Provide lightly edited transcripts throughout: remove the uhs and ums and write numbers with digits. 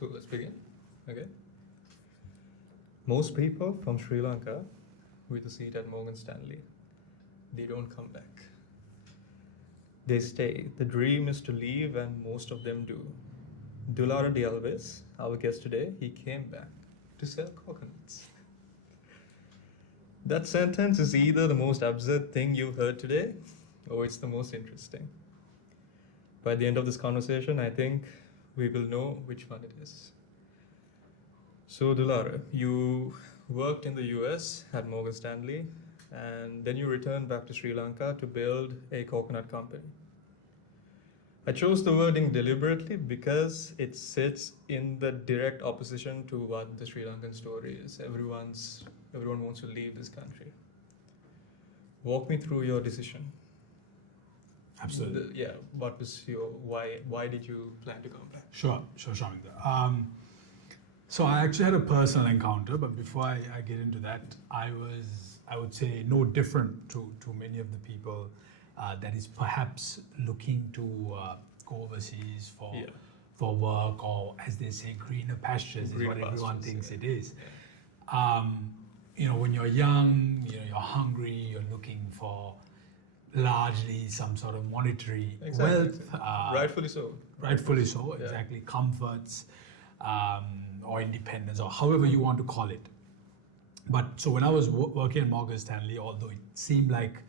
So let's begin. Okay. Most people from Sri Lanka with a seat at Morgan Stanley, they don't come back. They stay. The dream is to leave, and most of them do. Dulara de Alwis, our guest today, he came back to sell coconuts. That sentence is either the most absurd thing you've heard today, or it's the most interesting. By the end of this conversation, I think we will know which one it is. So, Dulara, you worked in the US at Morgan Stanley, and then you returned back to Sri Lanka to build a coconut company. I chose the wording deliberately because it sits in the direct opposition to what the Sri Lankan story is. Everyone wants to leave this country. Walk me through your decision. Absolutely. What was your why did you plan to come back? Sure, Shamindra. So I actually had a personal encounter, but before I get into that, I would say, no different to many of the people that is perhaps looking to go overseas for work, or as they say, greener pastures is what everyone thinks it is. When you're young, you're hungry, you're looking for largely some sort of monetary wealth. Rightfully so. Rightfully so, exactly. Comforts or independence, or however you want to call it. But so when I was working at Morgan Stanley, although it seemed like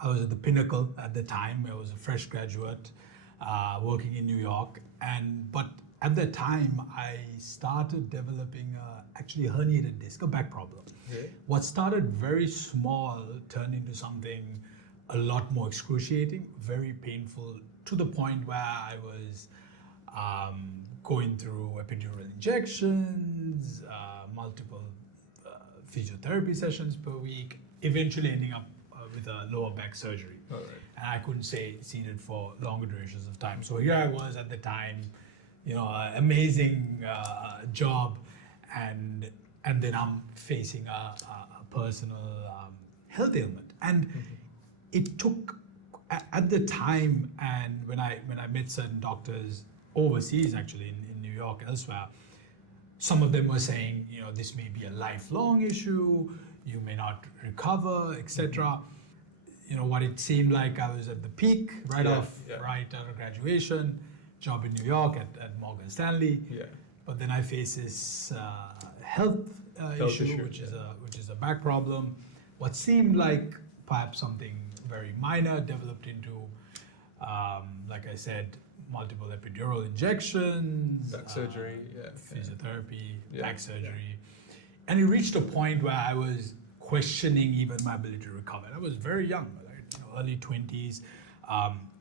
I was at the pinnacle at the time, I was a fresh graduate working in New York, but at that time I started developing actually a herniated disc, a back problem. Okay. What started very small turned into something a lot more excruciating, very painful, to the point where I was going through epidural injections, multiple physiotherapy sessions per week, eventually ending up with a lower back surgery. All right. And I couldn't stay seated for longer durations of time. So here I was at the time, amazing job, and then I'm facing a personal health ailment. And it took, at the time, and when I met certain doctors overseas, actually in New York, elsewhere, some of them were saying, this may be a lifelong issue, you may not recover, etc. What it seemed like I was at the peak, right out of graduation, job in New York at Morgan Stanley. Yeah. But then I face this health issue, which is a back problem. What seemed like perhaps something very minor developed into, like I said, multiple epidural injections, back surgery, physiotherapy, back surgery. And it reached a point where I was questioning even my ability to recover. And I was very young, right? Early 20s.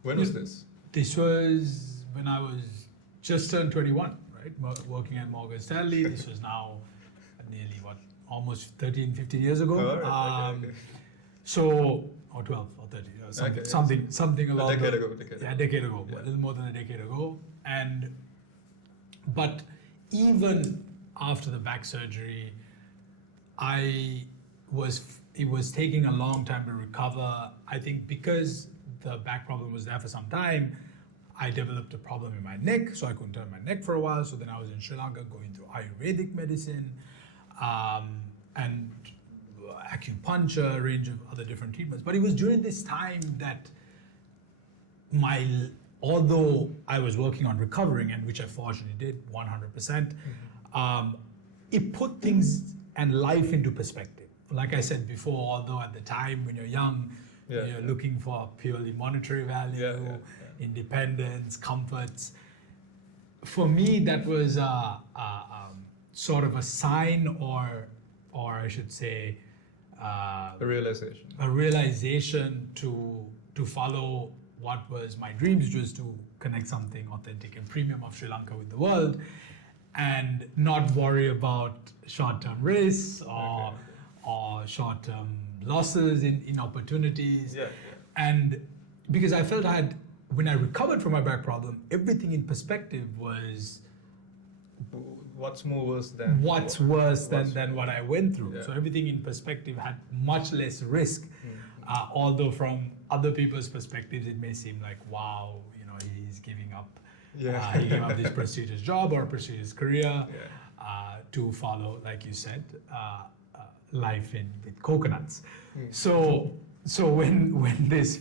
When was this? This was when I was just turned 21, right? Working at Morgan Stanley. This was now nearly, almost 13, 15 years ago. Okay. So, or 12 or 13, something along a decade ago. A decade ago, a little more than a decade ago. But even after the back surgery, it was taking a long time to recover. I think because the back problem was there for some time, I developed a problem in my neck, so I couldn't turn my neck for a while. So then I was in Sri Lanka going through Ayurvedic medicine and acupuncture, a range of other different treatments. But it was during this time that although I was working on recovering, and which I fortunately did 100%, it put things and life into perspective. Like I said before, although at the time when you're young, you're looking for purely monetary value, independence, comforts. For me, that was sort of a sign, or I should say, a realization. A realization to follow what was my dreams, which was to connect something authentic and premium of Sri Lanka with the world, and not worry about short-term risks or short-term losses in opportunities. And because I felt when I recovered from my back problem, everything in perspective was what's worse than what I went through. So everything in perspective had much less risk. Although from other people's perspectives, it may seem like, wow, he's giving up Yeah. He gave up this prestigious job or prestigious career Yeah. to follow, like you said, life with coconuts. Mm. So when this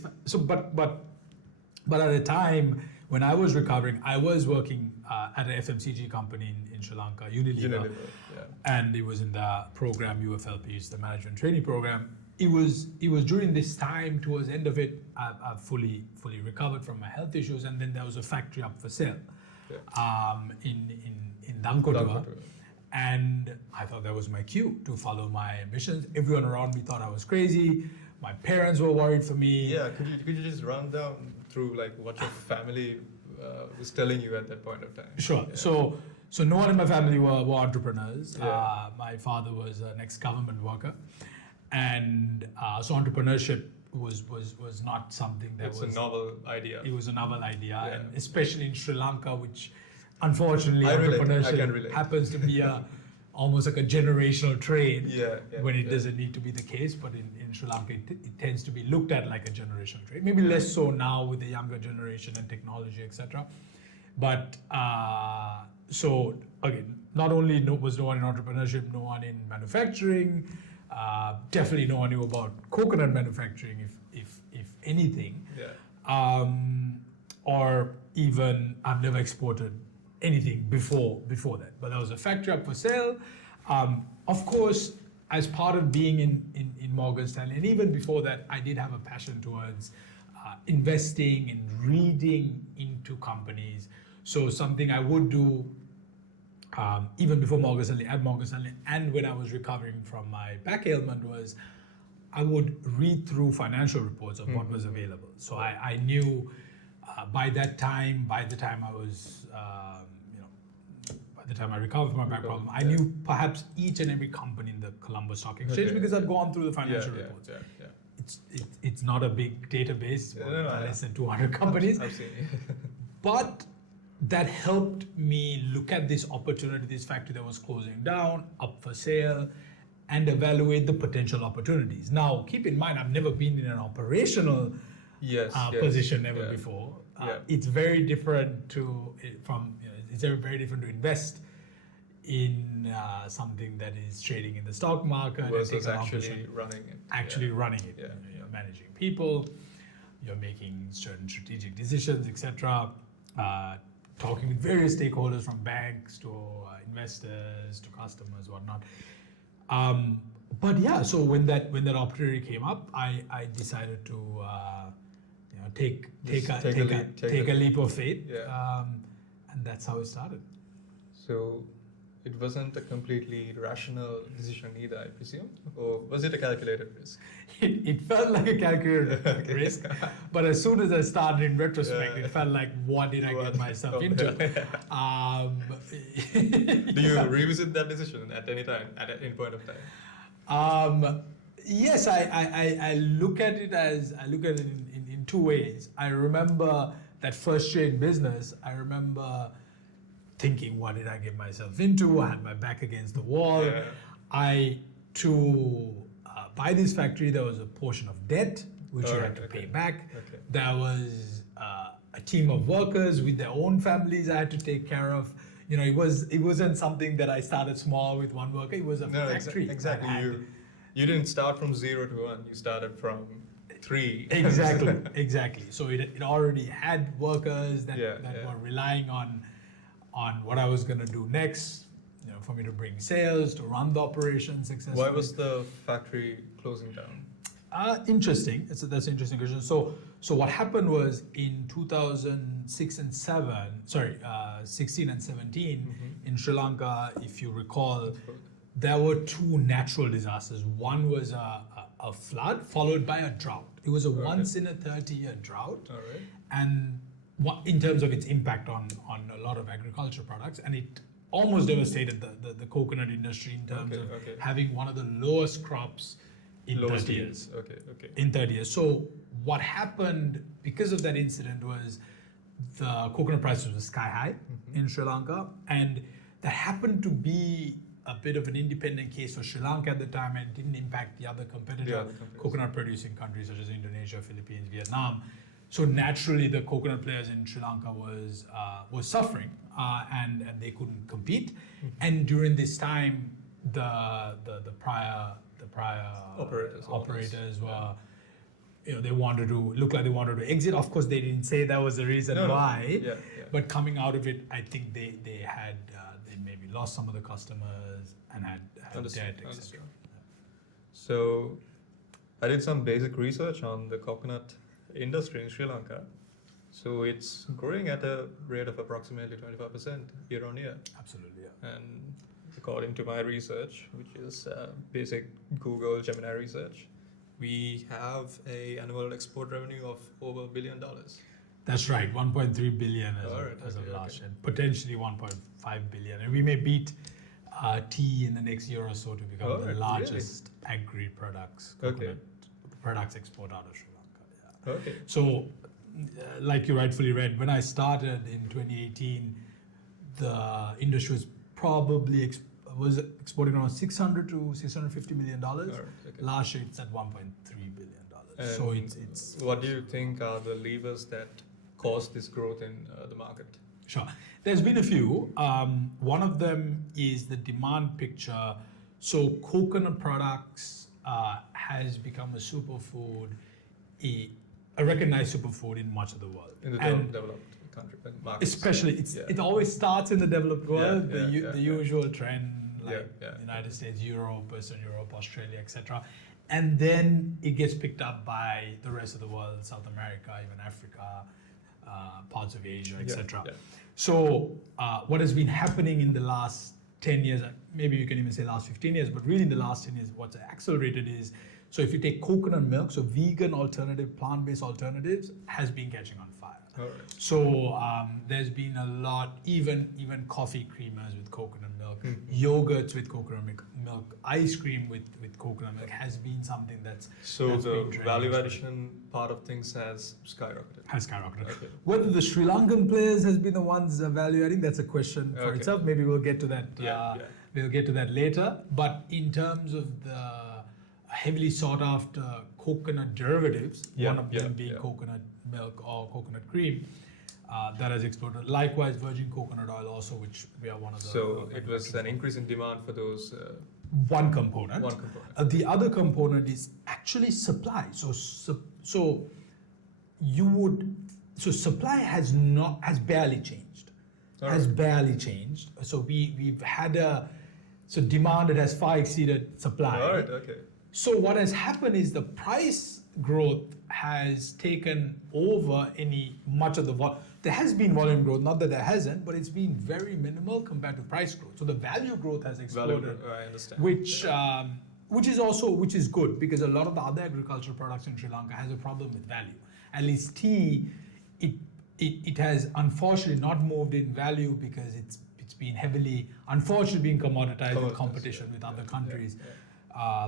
but at the time when I was recovering, I was working at an FMCG company in Sri Lanka, Unilever, Yeah. and it was in the program UFLP, it's the management training program. It was during this time, towards the end of it, I fully recovered from my health issues, and then there was a factory up for sale in Dankotua. And I thought that was my cue to follow my ambitions. Everyone around me thought I was crazy. My parents were worried for me. Yeah, could you just run down through like what your family was telling you at that point of time? Sure. Yeah. So no one in my family were entrepreneurs. Yeah. My father was an ex-government worker, and so entrepreneurship was not something that It's was a novel idea. It was a novel idea, Yeah. and especially in Sri Lanka, which unfortunately I can entrepreneurship relate. happens to be almost like a generational trade. Yeah, when it doesn't need to be the case, but in Sri Lanka it tends to be looked at like a generational trade. Maybe less so now with the younger generation and technology, etc. But so again, not only was no one in entrepreneurship, no one in manufacturing, definitely no one knew about coconut manufacturing, if anything. Yeah. Or even I've never exported anything before that. But there was a factory up for sale. Of course, as part of being in Morgan Stanley, and even before that, I did have a passion towards investing and reading into companies. So something I would do even before Morgan Stanley, at Morgan Stanley, and when I was recovering from my back ailment, was I would read through financial reports of what was available. So I knew by the time I was, by the time I recovered from my back problem, I knew perhaps each and every company in the Colombo Stock Exchange because I'd gone through the financial reports. Yeah. It's not a big database, less than 200 companies. I've seen. But that helped me look at this opportunity, this factory that was closing down, up for sale, and evaluate the potential opportunities. Now, keep in mind, I've never been in an operational position ever before. It's very different it's very different to invest in something that is trading in the stock market Versus actually running it. Running it. Yeah. You're managing people, you're making certain strategic decisions, etc. Talking with various stakeholders from banks to investors to customers, whatnot. But yeah, so when that opportunity came up, I decided to take a leap of faith, and that's how it started. So it wasn't a completely rational decision either, I presume, or was it a calculated risk? It felt like a calculated risk, but as soon as I started in retrospect, it felt like, what did I get myself into? Do you revisit that decision at any time, at any point of time? Yes, I look at it in two ways. I remember that first year in business. I remember thinking, what did I get myself into? I had my back against the wall. Yeah. To buy this factory, there was a portion of debt which you had to pay back. Okay. There was a team of workers with their own families I had to take care of. It wasn't something that I started small with one worker. It was a factory. Exactly. You didn't start from 0 to 1. You started from 3. Exactly. So it already had workers that were relying on what I was going to do next, for me to bring sales, to run the operations successfully. Why was the factory closing down? Interesting. That's an interesting question. So what happened was in 2016 and 17 in Sri Lanka, if you recall, there were two natural disasters. One was a flood followed by a drought. It was a once in a 30-year drought. All right. And in terms of its impact on a lot of agriculture products, and it almost devastated the coconut industry in terms of having one of the lowest crops in 30 years. In 30 years. So what happened because of that incident was the coconut prices were sky high in Sri Lanka, and that happened to be a bit of an independent case for Sri Lanka at the time, and didn't impact the other competitor coconut producing countries such as Indonesia, Philippines, Vietnam. So naturally, the coconut players in Sri Lanka was suffering, and they couldn't compete. And during this time, the prior operators were, they wanted to look like they wanted to exit. Of course, they didn't say that was the reason why. Yeah. But coming out of it, I think they maybe lost some of the customers and had debt, etc. So I did some basic research on the coconut industry in Sri Lanka. So it's growing at a rate of approximately 25% year on year. Absolutely, yeah. And according to my research, which is basic Google Gemini research, we have a annual export revenue of over $1 billion. That's right, 1.3 billion as of last year, potentially 1.5 billion, and we may beat tea in the next year or so to become the largest agri products products export out of Sri Lanka. Okay. So, like you rightfully read, when I started in 2018, the industry was probably exporting around 600 to 650 million dollars. Last year, it's at 1.3 billion dollars. So it's. What do you think are the levers that caused this growth in the market? Sure. There's been a few. One of them is the demand picture. So coconut products has become a superfood, a recognized superfood in much of the world. In the developed country markets. Especially, it always starts in the developed world, the usual trend, like United States, Europe, Western Europe, Australia, etc. And then it gets picked up by the rest of the world, South America, even Africa, parts of Asia, etc. So what has been happening in the last 10 years, maybe you can even say last 15 years, but really in the last 10 years, what's accelerated is, so if you take coconut milk, so vegan alternative, plant-based alternatives has been catching on fire. So there's been a lot, even coffee creamers with coconut milk, yogurts with coconut milk, ice cream with coconut milk has been something that's the value addition part of things has skyrocketed. Okay. Whether the Sri Lankan players has been the ones value adding, that's a question for itself. Maybe we'll get to that. We'll get to that later. But in terms of the heavily sought after coconut derivatives, one of them being coconut milk or coconut cream, that has exploded. Likewise, virgin coconut oil also, which we are one of the. So it was an increase in demand for those. One component. The other component is actually supply. So supply has barely changed. Barely changed. So we've had demand that has far exceeded supply. All right. Okay. So what has happened is the price growth has taken over much of the volume. There has been volume growth, not that there hasn't, but it's been very minimal compared to price growth. So the value growth has exploded, I understand. Which is good, because a lot of the other agricultural products in Sri Lanka has a problem with value. At least tea, it has unfortunately not moved in value because it's been heavily, unfortunately, being commoditized in competition with other countries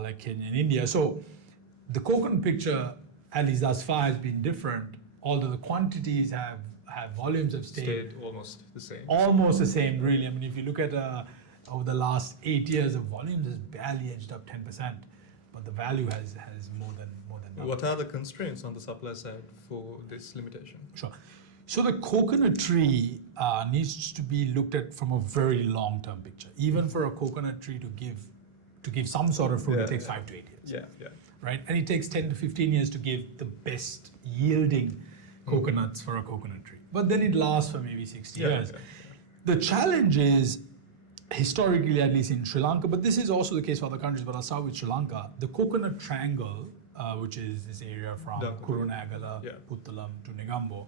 like Kenya and India. So the coconut picture, at least thus far, has been different, although the quantities volumes have stayed almost the same. Almost the same, really. I mean, if you look at over the last 8 years, the volumes has barely edged up 10%, but the value has more than doubled. What are the constraints on the supply side for this limitation? Sure. So the coconut tree needs to be looked at from a very long-term picture. Even for a coconut tree to give some sort of fruit, it takes 5 to 8 years. Right, and it takes 10 to 15 years to give the best yielding coconuts for a coconut tree. But then it lasts for maybe 60 years. The challenge is, historically, at least in Sri Lanka, but this is also the case for other countries, but I'll start with Sri Lanka, the coconut triangle, which is this area from Kurunegala, Puttalam to Negombo,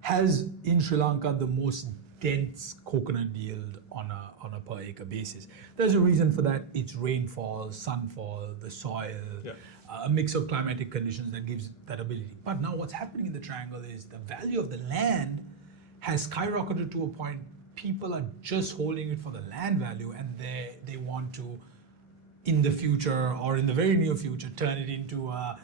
has in Sri Lanka the most dense coconut yield on a per acre basis. There's a reason for that. It's rainfall, sunfall, the soil, a mix of climatic conditions that gives that ability. But now what's happening in the triangle is the value of the land has skyrocketed to a point people are just holding it for the land value, and they want to, in the future or in the very near future, turn it into a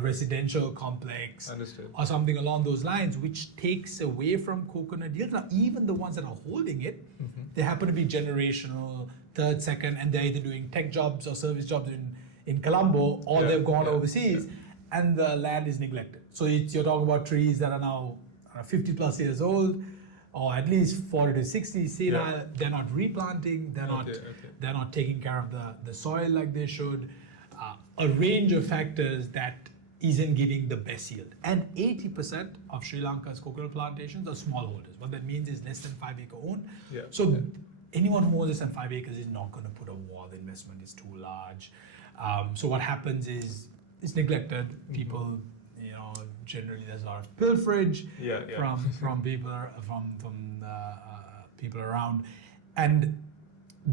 residential complex or something along those lines, which takes away from coconut yield. Now, even the ones that are holding it, they happen to be generational, third, second, and they're either doing tech jobs or service jobs in Colombo, or they've gone overseas. and the land is neglected. So you're talking about trees that are now 50 plus years old, or at least 40 to 60 senile. They're not replanting. They're not taking care of the soil like they should. A range of factors that isn't giving the best yield. And 80% of Sri Lanka's coconut plantations are smallholders. What that means is less than 5 acre owned. Anyone who owns less than 5 acres is not going to put a wall. The investment is too large. So what happens is it's neglected. People, generally there's a lot of pilferage from people people around, and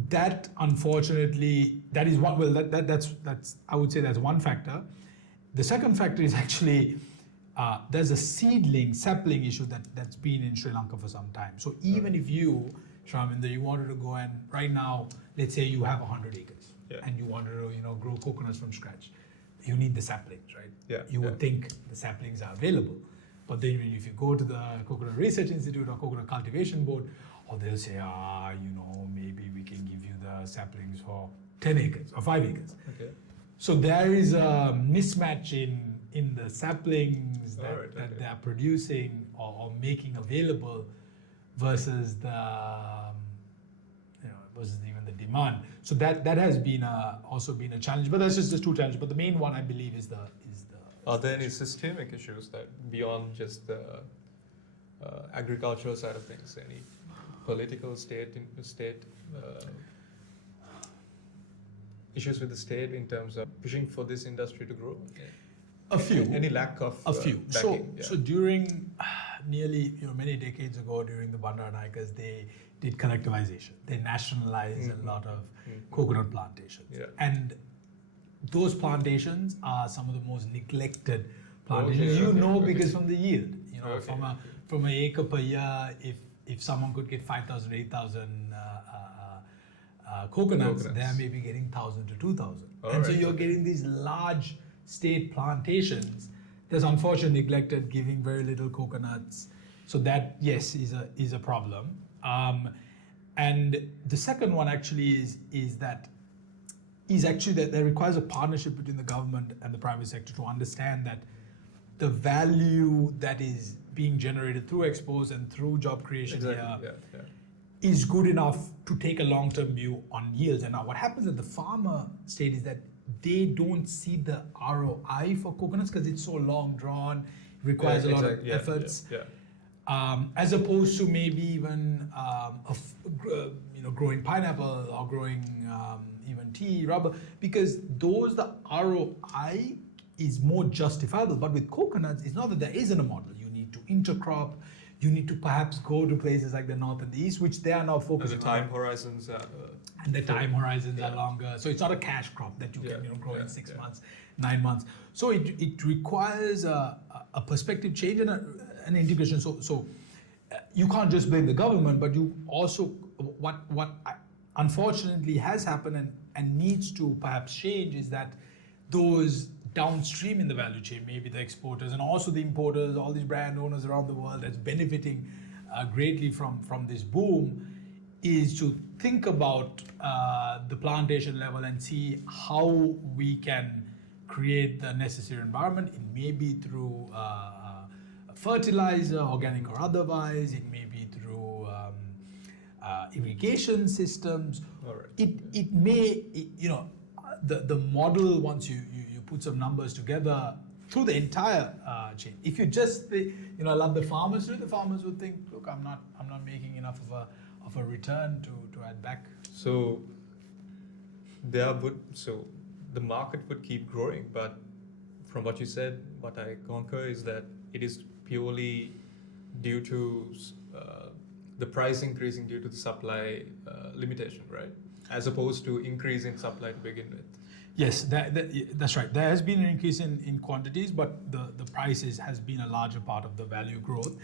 that unfortunately that's I would say that's one factor. The second factor is actually there's a sapling issue that's been in Sri Lanka for some time. So even if you, Shravinder, you wanted to go and right now, let's say you have 100 acres and you wanted to grow coconuts from scratch, you need the saplings, right? You would think the saplings are available, but then if you go to the Coconut Research Institute or Coconut Cultivation Board, or they'll say, maybe we can give you the saplings for 10 acres or 5 acres. So there is a mismatch in the saplings that they are producing or making available versus even the demand. So that has been also been a challenge. But that's just two challenges. But the main one, I believe, is the. Are there any systemic issues that beyond just the agricultural side of things? Any political state issues with the state in terms of pushing for this industry to grow? A few. Any lack of a few. Backing? So during nearly many decades ago, during the Bandaranayakas, they did collectivization. They nationalized a lot of coconut plantations, and those plantations are some of the most neglected plantations. Because from the yield, from an acre per year, if someone could get 5,000, 8,000 coconuts, they may be getting 1,000 to 2,000. So you're getting these large state plantations that's unfortunately neglected, giving very little coconuts. So that, yes, is a problem. And the second one actually is that there requires a partnership between the government and the private sector to understand that the value that is being generated through expos and through job creation is good enough to take a long-term view on yields. And now what happens at the farmer state is that they don't see the ROI for coconuts because it's so long drawn, requires a lot of efforts. As opposed to maybe even growing pineapple or growing even tea, rubber, because the ROI is more justifiable. But with coconuts, it's not that there isn't a model. You need to intercrop. You need to perhaps go to places like the north and the east, which they are now focusing on. And the time horizons are... And the time horizons are longer. So it's not a cash crop that you can grow in 6 months, 9 months. So it requires a perspective change and an integration. So you can't just blame the government, but you also, what unfortunately has happened and needs to perhaps change is that those downstream in the value chain, maybe the exporters and also the importers, all these brand owners around the world that's benefiting greatly from this boom, is to think about the plantation level and see how we can create the necessary environment. It may be through fertilizer, organic or otherwise. It may be through irrigation systems. It may, the model, once you put some numbers together through the entire chain. If you just, allow the farmers to do, the farmers would think, look, I'm not making enough of a return to add back. So the market would keep growing, but from what you said, what I concur is that it is purely due to the price increasing due to the supply limitation, right? As opposed to increase in supply to begin with. Yes, that's right. There has been an increase in quantities, but the prices has been a larger part of the value growth.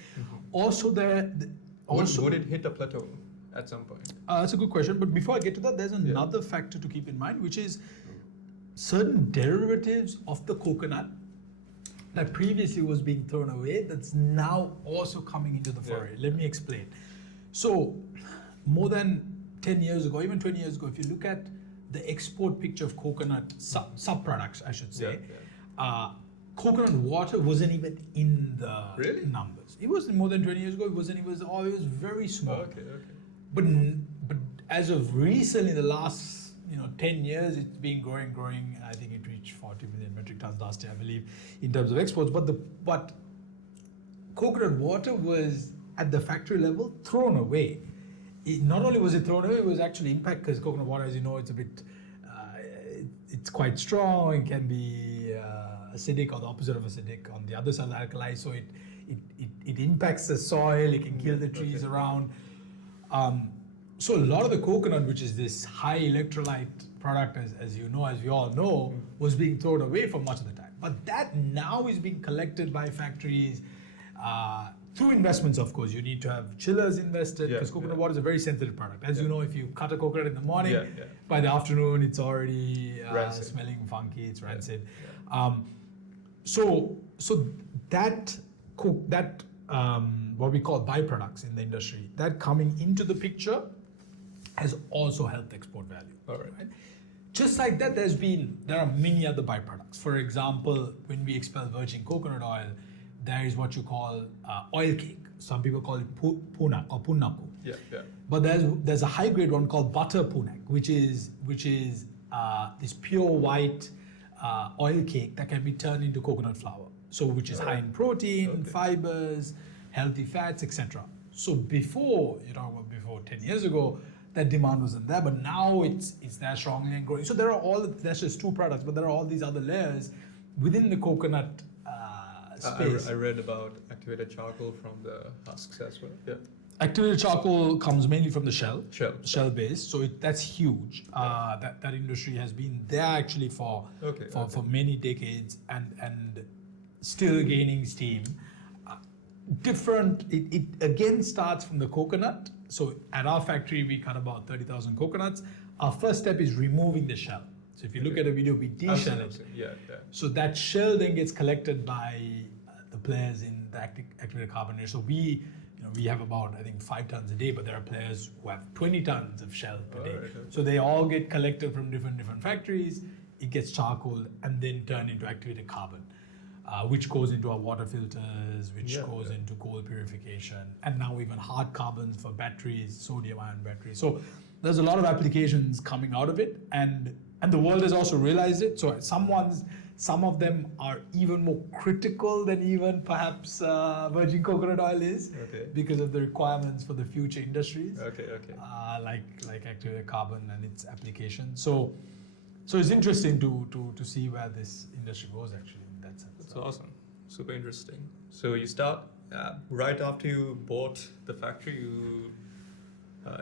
Also, would it hit a plateau at some point? That's a good question. But before I get to that, there's another factor to keep in mind, which is certain derivatives of the coconut that previously was being thrown away, that's now also coming into the foray. Let me explain. So, more than 10 years ago, even 20 years ago, if you look at the export picture of coconut sub-products, I should say, coconut water wasn't even in the Really? numbers. It wasn't more than 20 years ago. It wasn't. It was very small. Okay. But as of recently, the last 10 years, it's been growing. I think it reached 40 million metric tons last year, I believe, in terms of exports. But coconut water was at the factory level thrown away. Not only was it thrown away, it was actually impacted because coconut water, as you know, it's a bit, it's quite strong. It can be acidic or the opposite of acidic on the other side of the alkali. So it impacts the soil. It can kill the trees around. So a lot of the coconut, which is this high electrolyte product, as you know, as we all know, was being thrown away for much of the time. But that now is being collected by factories through investments, of course. You need to have chillers invested because coconut water is a very sensitive product. As you know, if you cut a coconut in the morning, by the afternoon it's already smelling funky, it's rancid. So that what we call byproducts in the industry, that coming into the picture has also helped export value. All right. Just like that, there are many other byproducts. For example, when we expel virgin coconut oil, there is what you call oil cake. Some people call it punak or punnaku. Yeah. But there's a high grade one called butter punak, which is this pure white oil cake that can be turned into coconut flour. So which is high in protein, fibers, healthy fats, etc. So before 10 years ago, that demand wasn't there, but now it's there strongly and growing. So that's just two products, but there are all these other layers within the coconut space. I read about activated charcoal from the husks as well. Yeah. Activated charcoal comes mainly from the shell base, so that's huge. That industry has been there actually for many decades and still gaining steam. It again starts from the coconut. So at our factory, we cut about 30,000 coconuts. Our first step is removing the shell. So if you look at a video, we de-shell it. Yeah. So that shell then gets collected by the players in the activated carbon. So we have about, I think, 5 tons a day, but there are players who have 20 tons of shell per day. Right. So they all get collected from different factories. It gets charcoaled and then turned into activated carbon, which goes into our water filters, which goes into coal purification, and now even hard carbons for batteries, sodium-ion batteries. So there's a lot of applications coming out of it, and the world has also realized it. So some of them are even more critical than even perhaps virgin coconut oil is, because of the requirements for the future industries, like activated carbon and its application. So it's interesting to see where this industry goes actually. That's awesome. Super interesting. So you start right after you bought the factory, you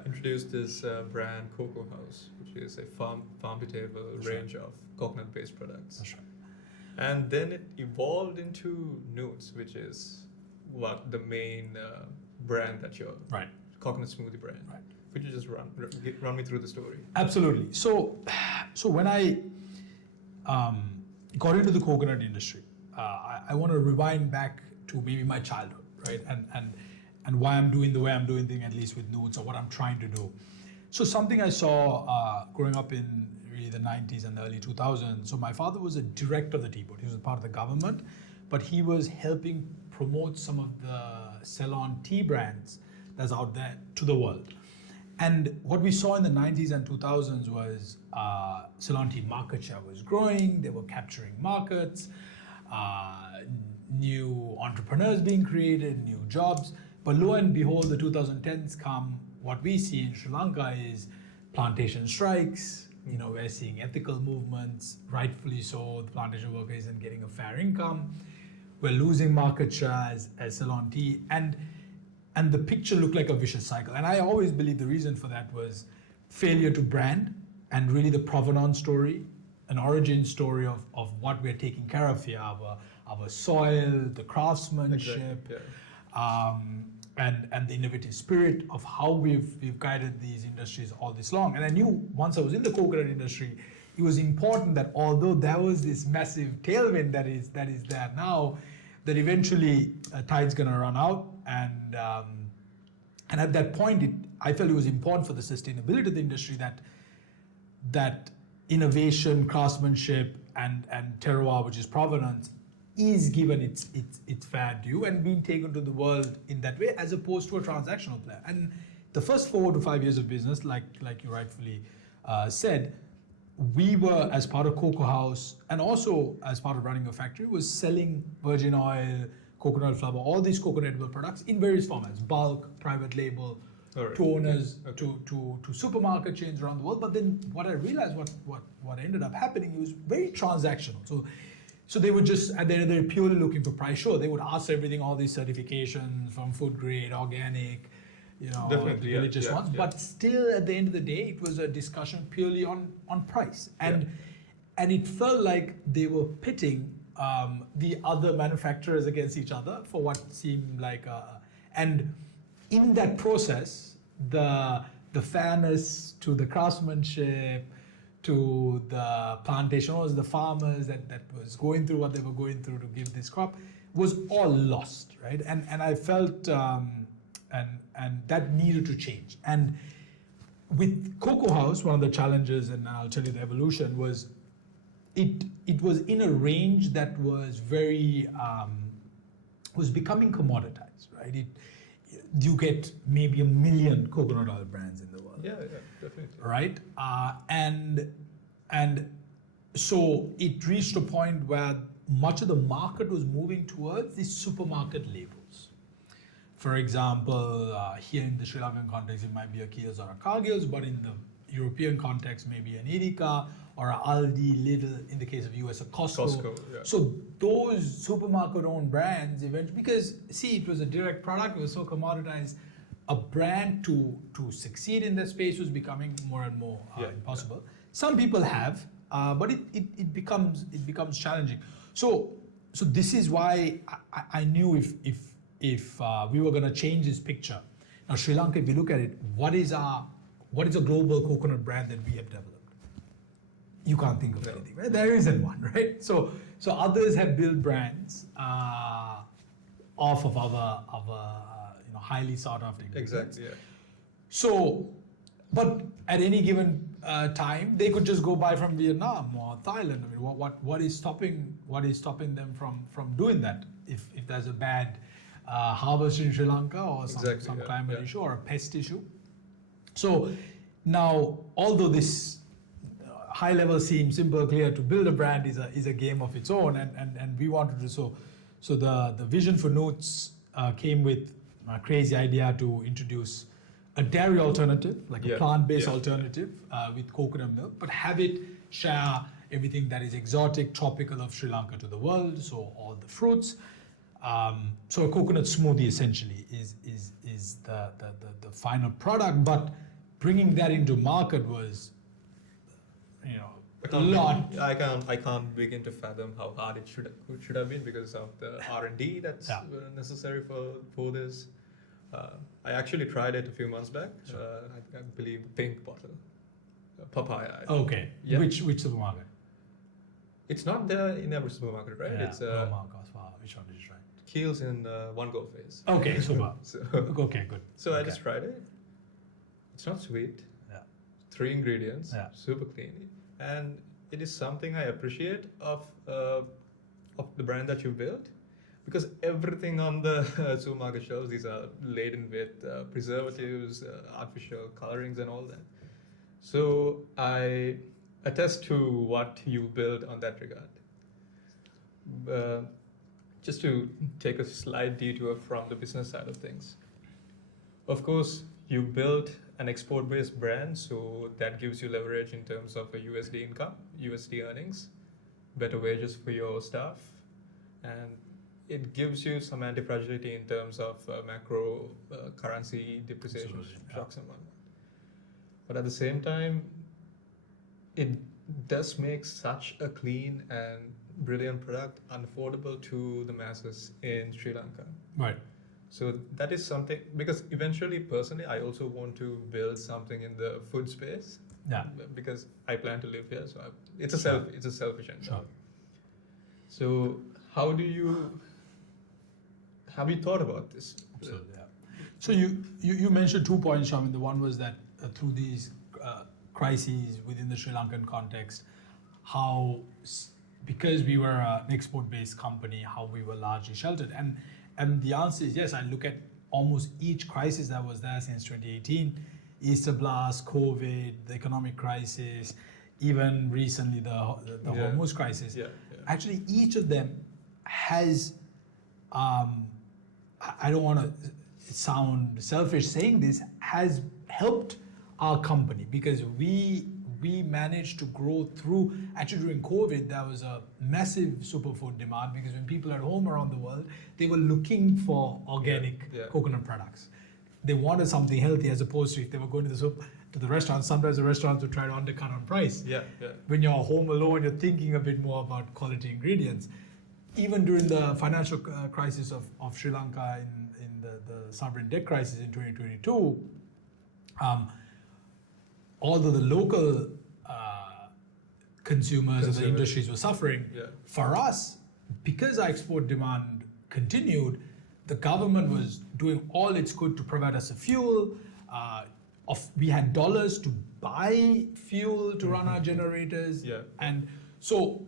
introduced this brand Coco House, which is a farm-to-table range of coconut-based products. That's right. And then it evolved into Nootz, which is the main brand that you're coconut smoothie brand. Right. Could you just run me through the story? Absolutely. So when I got into the coconut industry, I want to rewind back to maybe my childhood, right? And why I'm doing the way I'm doing things, at least with Nootz, or what I'm trying to do. So something I saw growing up in really the 90s and the early 2000s. So my father was a director of the tea board. He was a part of the government, but he was helping promote some of the Ceylon tea brands that's out there to the world. And what we saw in the 90s and 2000s was Ceylon tea market share was growing. They were capturing markets, new entrepreneurs being created, new jobs. But lo and behold, the 2010s come. What we see in Sri Lanka is plantation strikes. We're seeing ethical movements, rightfully so. The plantation worker isn't getting a fair income. We're losing market share as Ceylon tea. And the picture looked like a vicious cycle. And I always believe the reason for that was failure to brand and really the provenance story, an origin story of what we're taking care of here, our soil, the craftsmanship, and the innovative spirit of how we've guided these industries all this long. And I knew once I was in the coconut industry, it was important that although there was this massive tailwind that is there now, that eventually tide's gonna run out. And at that point, I felt it was important for the sustainability of the industry that innovation, craftsmanship, and terroir, which is provenance, is given its fair due and being taken to the world in that way, as opposed to a transactional player. And the first 4 to 5 years of business, like you rightfully said, we were, as part of Coco House and also as part of running a factory, was selling virgin oil, coconut flour, all these coconut-edible products in various formats: bulk, private label, to owners, to supermarket chains around the world. But then what I realized, what ended up happening, was very transactional. So they would just, at the end, they're purely looking for price. Sure, they would ask everything, all these certifications from food grade, organic, Definitely, religious ones. But still, at the end of the day, it was a discussion purely on price. And it felt like they were pitting the other manufacturers against each other for what seemed like and in that process, the fairness to the craftsmanship, to the plantation owners, the farmers that was going through what they were going through to give this crop, was all lost, right? And I felt and that needed to change. And with Coco House, one of the challenges, and I'll tell you the evolution, was it was in a range that was very was becoming commoditized, right? You get maybe 1 million coconut oil brands in the world. Yeah, definitely. Right? And so it reached a point where much of the market was moving towards these supermarket labels. For example, here in the Sri Lankan context, it might be a Kiehl's or a Cargill's, but in the European context, maybe an Edeka or a Aldi, Lidl, in the case of US, a Costco. So those supermarket-owned brands eventually, because see, it was a direct product, it was so commoditized, a brand to succeed in that space was becoming more and more impossible. Some people have, but it becomes challenging. So this is why I knew if we were going to change this picture. Now Sri Lanka, if you look at it, what is a global coconut brand that we have developed? You can't think of anything, right? There isn't one, right? So others have built brands off of our highly sought after ingredients. Exactly. Yeah. So, but at any given time, they could just go buy from Vietnam or Thailand. I mean, what is stopping them from doing that? If there's a bad harvest in Sri Lanka or some climate issue or a pest issue. So now, although this high level seems simple, clear, to build a brand is a game of its own, and we wanted to do so the vision for Nootz came with a crazy idea to introduce a dairy alternative, like a plant-based alternative with coconut milk, but have it share everything that is exotic, tropical of Sri Lanka to the world. So all the fruits. So a coconut smoothie essentially is the final product, but bringing that into market was, a lot. I can't begin to fathom how hard it should have been because of the R&D that's necessary for this. I actually tried it a few months back. I believe pink bottle, papaya. Okay. Yeah. Which supermarket? It's not there in every supermarket, right? Yeah. It's which one did you try? Kiehl's in one go phase. Okay, super. Okay, good. So I just tried it. It's not sweet. Yeah. 3 ingredients. Yeah. Super clean, and it is something I appreciate of the brand that you built, because everything on the supermarket shelves, these are laden with preservatives, artificial colorings, and all that. So I attest to what you built on that regard. Just to take a slight detour from the business side of things. Of course, you built an export-based brand, so that gives you leverage in terms of a USD income, USD earnings, better wages for your staff, and it gives you some anti-fragility in terms of macro currency depreciation, shocks and whatnot. But at the same time, it does make such a clean and brilliant product unaffordable to the masses in Sri Lanka. Right. So that is something, because eventually, personally, I also want to build something in the food space. Yeah. Because I plan to live here, so it's a selfish end. Sure. So have you thought about this? Absolutely. Yeah. So you mentioned 2 points, Shamin. The one was that through these crises within the Sri Lankan context, how because we were an export-based company, how we were largely sheltered. And the answer is yes. I look at almost each crisis that was there since 2018, Easter blast, COVID, the economic crisis, even recently the Hormuz crisis. Actually, each of them has, I don't want to sound selfish saying this, has helped our company because we managed to grow through. Actually, during COVID, there was a massive superfood demand because when people at home around the world, they were looking for organic coconut products. They wanted something healthy as opposed to if they were going to the restaurant, sometimes the restaurants would try to undercut on price. When you're home alone, you're thinking a bit more about quality ingredients. Even during the financial crisis of Sri Lanka in the sovereign debt crisis in 2022, although the local consumers and the industries were suffering, for us, because our export demand continued, the government was doing all it could to provide us a fuel. We had dollars to buy fuel to run our generators, and so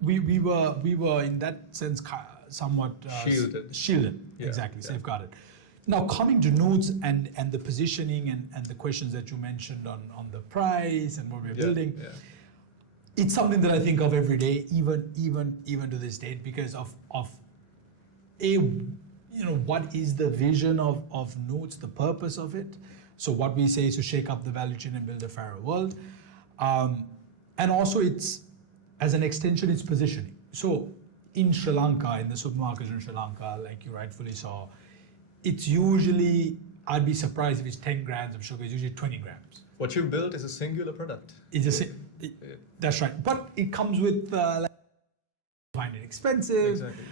we were in that sense somewhat shielded, exactly, safeguarded. Now coming to Nootz and the positioning and the questions that you mentioned on the price and what we're building, it's something that I think of every day, even to this date, because of what is the vision of Nootz, the purpose of it. So what we say is to shake up the value chain and build a fairer world, and also it's as an extension, it's positioning. So in Sri Lanka, in the supermarkets in Sri Lanka, like you rightfully saw, it's usually, I'd be surprised if it's 10 grams of sugar, it's usually 20 grams. What you built is a singular product. That's right. But it comes with, find it expensive. Exactly,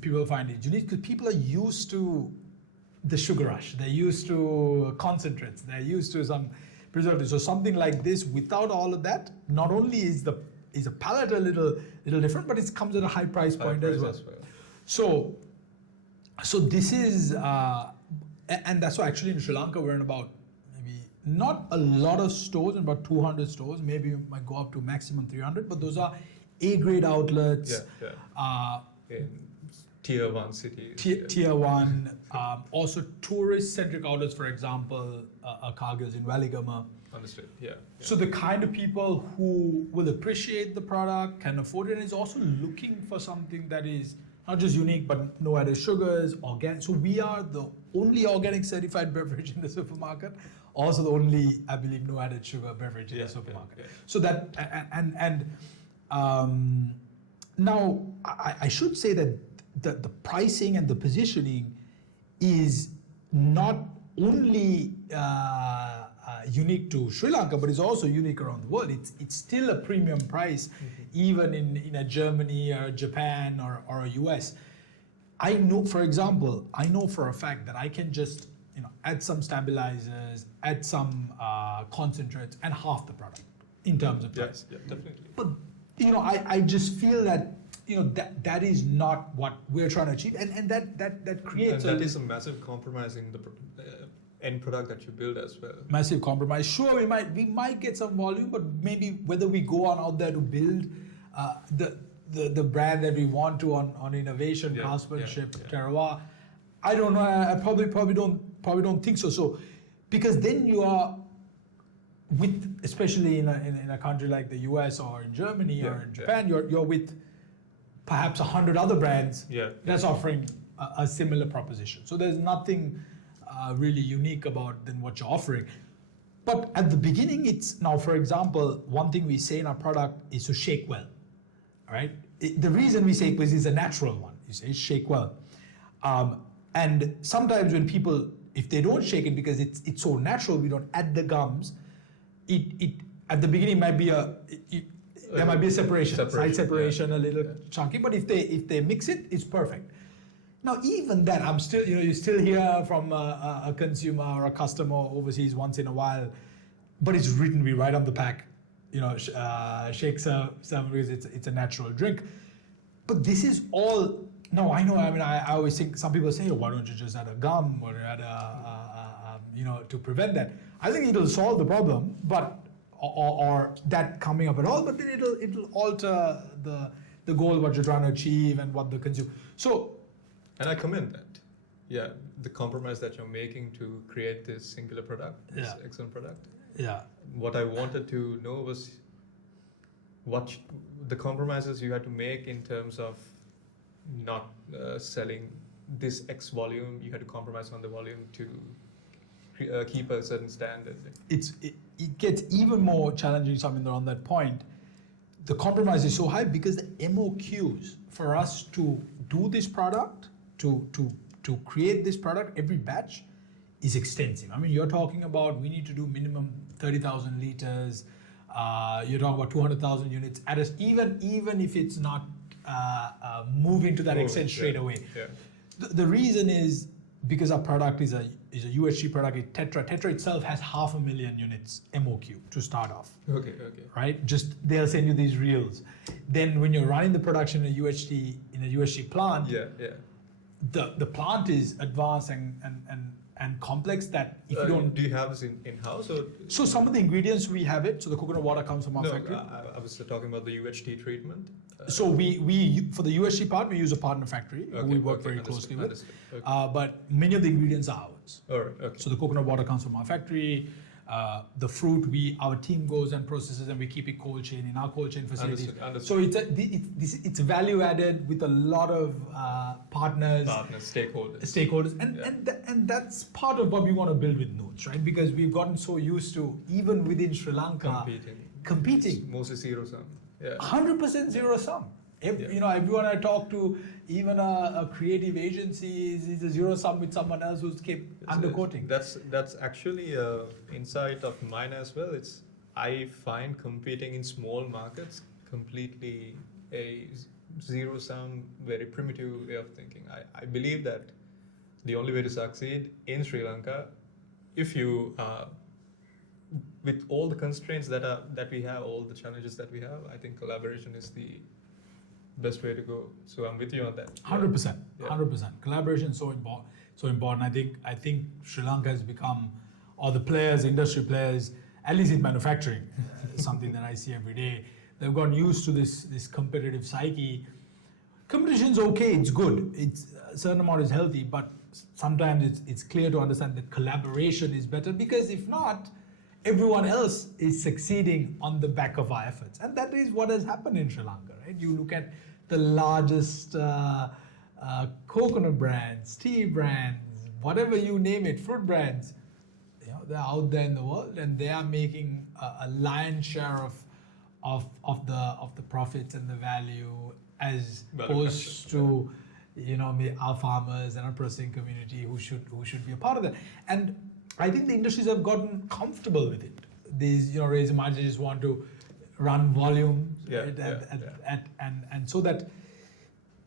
people find it unique because people are used to the sugar rush. They're used to concentrates. They're used to some preservatives. So something like this, without all of that, not only is a palate a little different, but it comes at a high price point as well. So this is, and that's why actually in Sri Lanka we're in about maybe not a lot of stores, in about 200 stores. Maybe we might go up to maximum 300, but those are A-grade outlets. In tier 1 cities. Tier 1, also tourist-centric outlets, for example, Cargill's in Waligama. Understood, So the kind of people who will appreciate the product, can afford it, and is also looking for something that is not just unique, but no added sugars, organic. So we are the only organic certified beverage in the supermarket, also the only, I believe, no added sugar beverage in the supermarket. So that, now I should say that the pricing and the positioning is not only unique to Sri Lanka, but it's also unique around the world. It's still a premium price, even in a Germany or Japan or a US. I know, for example, for a fact that I can just add some stabilizers, add some concentrates, and half the product in terms of price. Definitely. But I just feel that that is not what we're trying to achieve, and that creates. And that is a massive compromise in the end product that you build as well. Massive compromise. Sure, we might get some volume, but maybe whether we go on out there to build the brand that we want to on innovation, craftsmanship, terroir, I don't know. I probably don't think so. So, because then you are with, especially in a country like the US or in Germany or in Japan, you're with perhaps 100 other brands that's offering a similar proposition. So there's nothing really unique about than what you're offering. But at the beginning, it's now, for example, one thing we say in our product is to shake well, all right? The reason we say it is a natural one. You say shake well. And sometimes when people, if they don't shake it because it's so natural, we don't add the gums, it at the beginning might be there might be a separation, side separation, a little chunky, but if they mix it, it's perfect. Now, even that, I'm still, you still hear from a consumer or a customer overseas once in a while, but it's written right on the pack, shake serve because it's a natural drink. But this is all, no, I know, I always think, some people say, why don't you just add a gum or add to prevent that? I think it'll solve the problem, but or that coming up at all, but then it'll alter the goal, what you're trying to achieve and what the consumer. So, and I commend that. Yeah, the compromise that you're making to create this singular product, this excellent product. Yeah. What I wanted to know was what the compromises you had to make in terms of not selling this X volume. You had to compromise on the volume to keep a certain standard. It gets even more challenging, Saminder, on that point. The compromise is so high because the MOQs for us to do this product, to create this product, every batch is extensive. I mean, you're talking about we need to do minimum 30,000 liters. You're talking about 200,000 units at us, even if it's not moving to that extent straight away. Yeah. The reason is because our product is a UHT product. Tetra itself has 500,000 units MOQ to start off. Okay. Right? Just they'll send you these reels. Then when you're running the production in a UHT plant, the plant is advanced and complex that if you don't. Do you have this in-house? Or? So some of the ingredients we have it. So the coconut water comes from our factory. I was talking about the UHT treatment. So we for the UHT part, we use a partner factory who we work very closely with. Okay. But many of the ingredients are ours. All right. Okay. So the coconut water comes from our factory. The fruit, our team goes and processes, and we keep it cold chain in our cold chain facilities. Understood. So it's value added with a lot of partners, stakeholders, and that's part of what we want to build with Nootz, right? Because we've gotten so used to, even within Sri Lanka, competing. It's mostly zero sum. Yeah. 100% zero sum. Everyone I talk to, even a creative agency is a zero sum with someone else who's kept undercoating. That's actually an insight of mine as well. I find competing in small markets completely a zero sum, very primitive way of thinking. I believe that the only way to succeed in Sri Lanka, if you with all the constraints that we have, all the challenges that we have, I think collaboration is the best way to go. So I'm with you on that. 100%. 100%. Collaboration is so important. I think Sri Lanka has become, or the players, industry players, at least in manufacturing, something that I see every day, they've gotten used to this competitive psyche. Competition's okay, it's good. It's a certain amount is healthy, but sometimes it's clear to understand that collaboration is better, because if not, everyone else is succeeding on the back of our efforts. And that is what has happened in Sri Lanka, right? You look at the largest coconut brands, tea brands, whatever you name it, fruit brands, they're out there in the world, and they are making a lion's share of the profits and the value, as opposed to our farmers and our processing community who should be a part of that. And I think the industries have gotten comfortable with it. These razor margins just want to run volume, and so that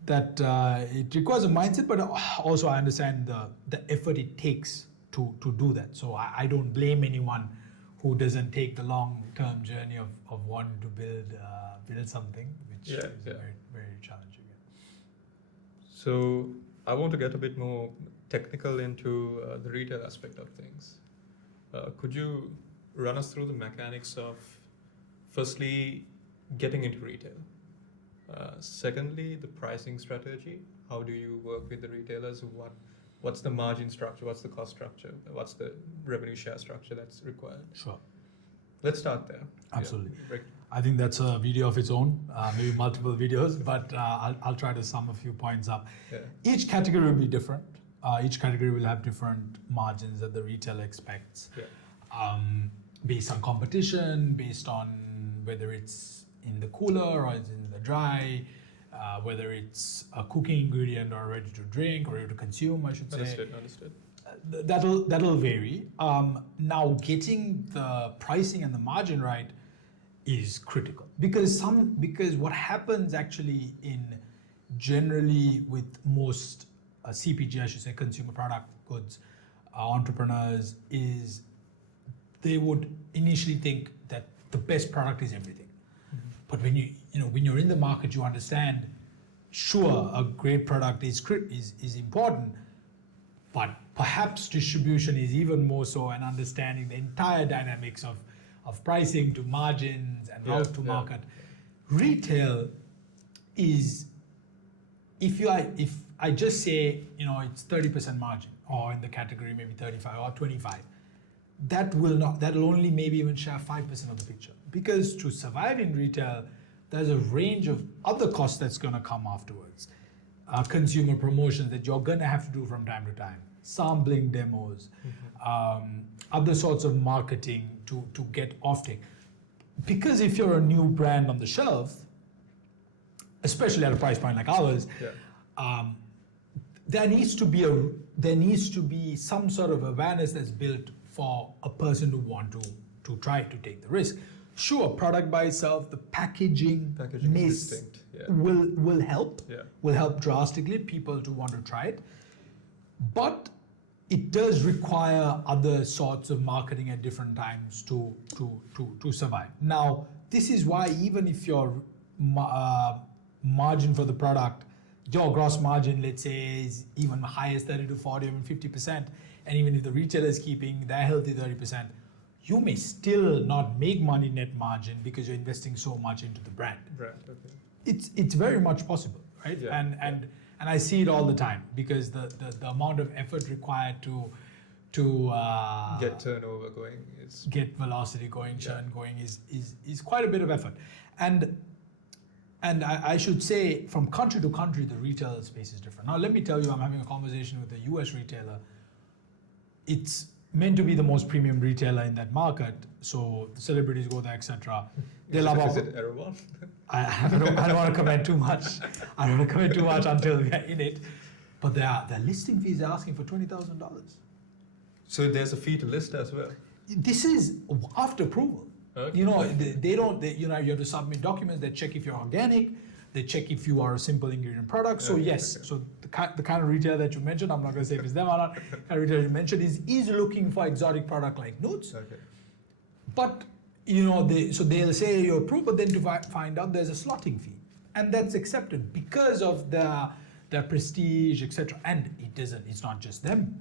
it requires a mindset, but also I understand the effort it takes to do that. So I don't blame anyone who doesn't take the long-term journey of wanting to build something, which is very, very challenging. So I want to get a bit more technical into the retail aspect of things. Could you run us through the mechanics of, firstly, getting into retail? Secondly, the pricing strategy. How do you work with the retailers? What's the margin structure? What's the cost structure? What's the revenue share structure that's required? Sure. Let's start there. Absolutely. Yeah. I think that's a video of its own, maybe multiple videos, but I'll try to sum a few points up. Yeah. Each category will be different. Each category will have different margins that the retailer expects, based on competition, based on whether it's in the cooler or it's in the dry, whether it's a cooking ingredient or ready to drink or ready to consume, I should say. Understood. That'll vary. Now, getting the pricing and the margin right is critical, because what happens actually generally with most CPG, I should say, consumer product goods entrepreneurs, is they would initially think that the best product is everything. Mm-hmm. But when you're in the market, you understand, sure, a great product is important, but perhaps distribution is even more so, and understanding the entire dynamics of pricing to margins and how to Yeah. market. Retail is, if I just say, it's 30% margin, or in the category maybe 35 or 25, that'll only maybe even share 5% of the picture. Because to survive in retail, there's a range of other costs that's going to come afterwards. Consumer promotions that you're going to have to do from time to time, sampling demos, other sorts of marketing to get offtake. Because if you're a new brand on the shelf, especially at a price point like ours, there needs to be some sort of awareness that's built for a person to want to try to take the risk. Sure, product by itself, the packaging is distinct. Yeah. will help. Yeah. Will help drastically people to want to try it, but it does require other sorts of marketing at different times to survive. Now, this is why even if your margin for the product, your gross margin, let's say, is even high as 30 to 40, even 50%, and even if the retailer is keeping their healthy 30%, you may still not make money net margin because you're investing so much into the brand. Right. Okay. It's very much possible, right? Yeah. And I see it all the time because the amount of effort required to Get turnover going is get velocity going, churn going is quite a bit of effort. And I should say, from country to country, the retail space is different. Now, let me tell you, I'm having a conversation with a US retailer. It's meant to be the most premium retailer in that market, so the celebrities go there, etc. They love Is it Erewhon? I don't want to comment too much. I don't want to comment too much until we are in it. But their listing fees are asking for $20,000. So there's a fee to list as well. This is after approval. Okay. You have to submit documents. They check if you're organic. They check if you are a simple ingredient product. So yes, okay. so the kind of retailer that you mentioned, I'm not going to say if it's them or not, the kind of retailer you mentioned is looking for exotic product like Nootz. Okay. But they'll say you're approved, but then to find out there's a slotting fee, and that's accepted because of their prestige, etc. And it's not just them.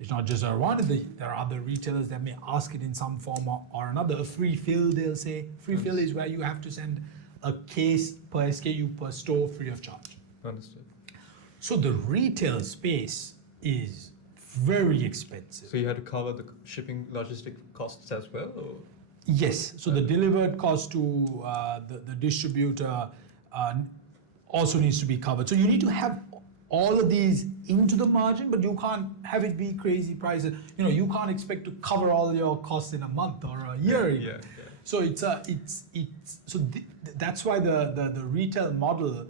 It's not just one. There are other retailers that may ask it in some form or another. A free fill, they'll say. Free fill is where you have to send a case per SKU per store free of charge. Understood. So the retail space is very expensive. So you had to cover the shipping logistic costs as well? Or? Yes. So the delivered cost to the distributor also needs to be covered. So you need to have all of these into the margin, but you can't have it be crazy prices. You can't expect to cover all your costs in a month or a year. Yeah. So that's why the retail model,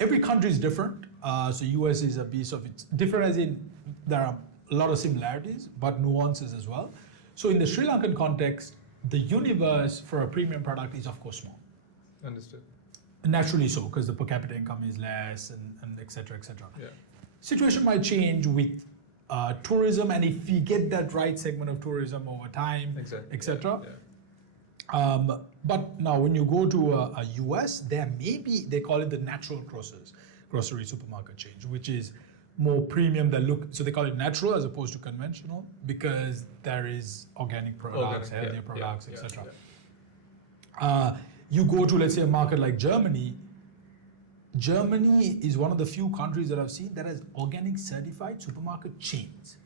every country is different. So US is a piece of it's different, as in there are a lot of similarities, but nuances as well. So in the Sri Lankan context, the universe for a premium product is of course small. Understood. Naturally so, because the per capita income is less and et cetera, et cetera. Yeah. Situation might change with tourism, and if we get that right segment of tourism over time, Exactly. et cetera. Yeah. But now when you go to a US, there may be, they call it the natural grocery supermarket chain, which is more premium. So they call it natural as opposed to conventional because there is organic products, healthier products, etc. You go to, let's say, a market like Germany. Germany is one of the few countries that I've seen that has organic certified supermarket chains.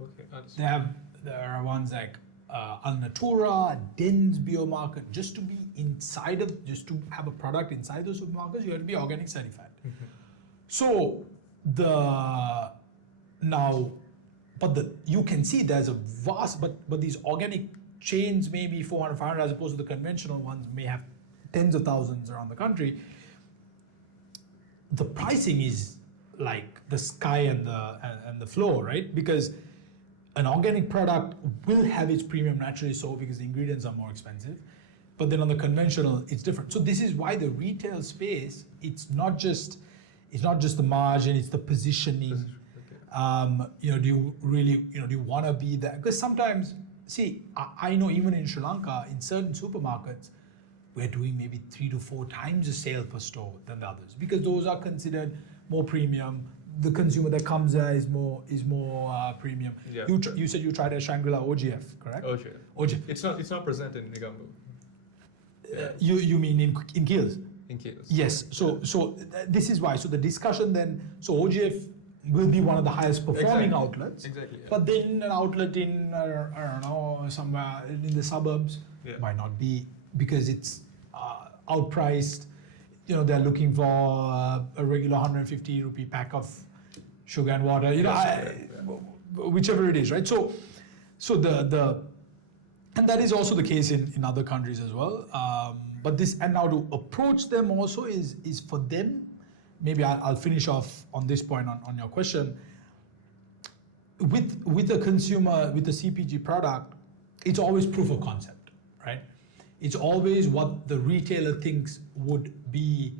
Okay, understood. There are ones like Alnatura, Den's Biomarket. Just to have a product inside those supermarkets, you have to be organic certified. Mm-hmm. So you can see there's a vast, but these organic chains may be 400, 500 as opposed to the conventional ones may have tens of thousands around the country. The pricing is like the sky and the floor, right? Because an organic product will have its premium naturally so because the ingredients are more expensive. But then on the conventional, it's different. So this is why the retail space, it's not just the margin, it's the positioning. Okay. Do you really, do you want to be there? Because sometimes, I know even in Sri Lanka, in certain supermarkets, we're doing maybe 3 to 4 times the sale per store than the others because those are considered more premium, the consumer that comes there is more premium. Yeah. You said you tried a Shangri-La OGF, correct? OGF. It's not present in Negombo. You mean in Keels? In Keels. Yes. So this is why. So the discussion then. So OGF will be one of the highest performing outlets. Exactly. Yeah. But then an outlet in I don't know, somewhere in the suburbs might not be, because it's outpriced. You know, they're looking for a regular 150 rupee pack of sugar and water. You know, whichever it is, right? So the and that is also the case in other countries as well. But this, and now to approach them also is for them. Maybe I'll finish off on this point on your question. With a consumer, with a CPG product, it's always proof of concept, right? It's always what the retailer thinks would be,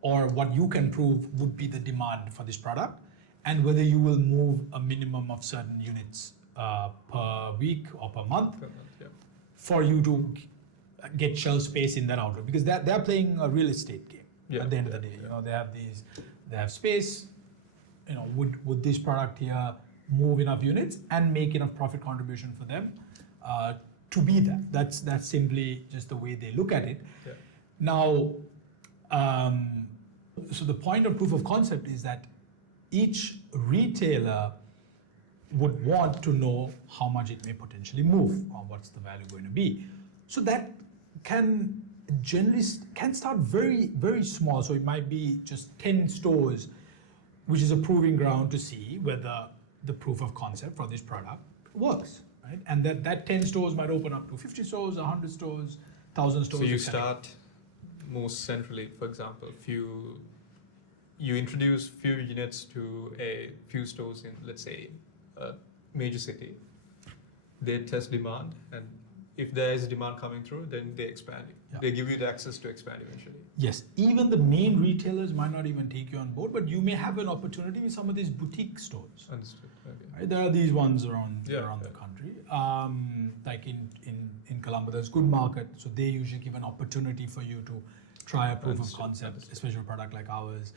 or what you can prove would be the demand for this product, and whether you will move a minimum of certain units per week or per month for you to get shelf space in that outlet, because they're playing a real estate game. At the end of the day, you know, they have space. You know, would this product here move enough units and make enough profit contribution for them to be that? That's simply just the way they look at it. Yeah. Now, so the point of proof of concept is that each retailer would want to know how much it may potentially move, or what's the value going to be. So that can start very, very small. So it might be just 10 stores, which is a proving ground to see whether the proof of concept for this product works, right? And that 10 stores might open up to 50 stores, 100 stores, 1,000 stores. So you start most centrally, for example, you introduce few units to a few stores in, let's say, a major city. They test demand, and if there is demand coming through, then they expand it. Yeah. They give you the access to expand eventually. Yes, even the main retailers might not even take you on board, but you may have an opportunity with some of these boutique stores. Understood. Okay. Right? There are these ones around the country. Like in Colombo, there's Good Market, so they usually give an opportunity for you to try a proof of concept, especially a product like ours.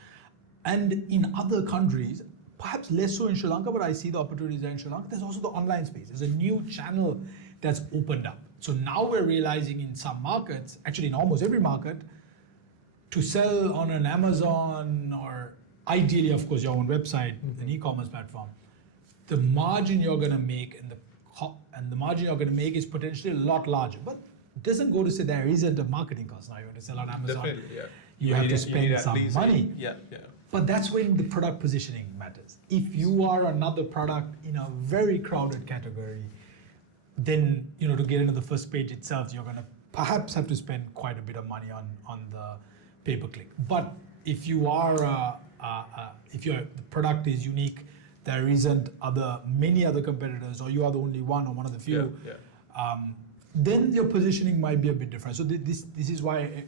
And in other countries, perhaps less so in Sri Lanka, but I see the opportunities there in Sri Lanka. There's also the online space. There's a new channel that's opened up. So now we're realizing in some markets, actually in almost every market, to sell on an Amazon, or ideally, of course, your own website, an e-commerce platform, the margin you're going to make and the margin you're going to make is potentially a lot larger. But it doesn't go to say there isn't a marketing cost. Now you want to sell on Amazon. Definitely, yeah. You have to spend some money. Yeah. But that's when the product positioning matters. If you are another product in a very crowded category, then, you know, to get into the first page itself, you're going to perhaps have to spend quite a bit of money on the pay-per-click. But if you are, if the product is unique, there isn't many other competitors, or you are the only one or one of the few, then your positioning might be a bit different. So this is why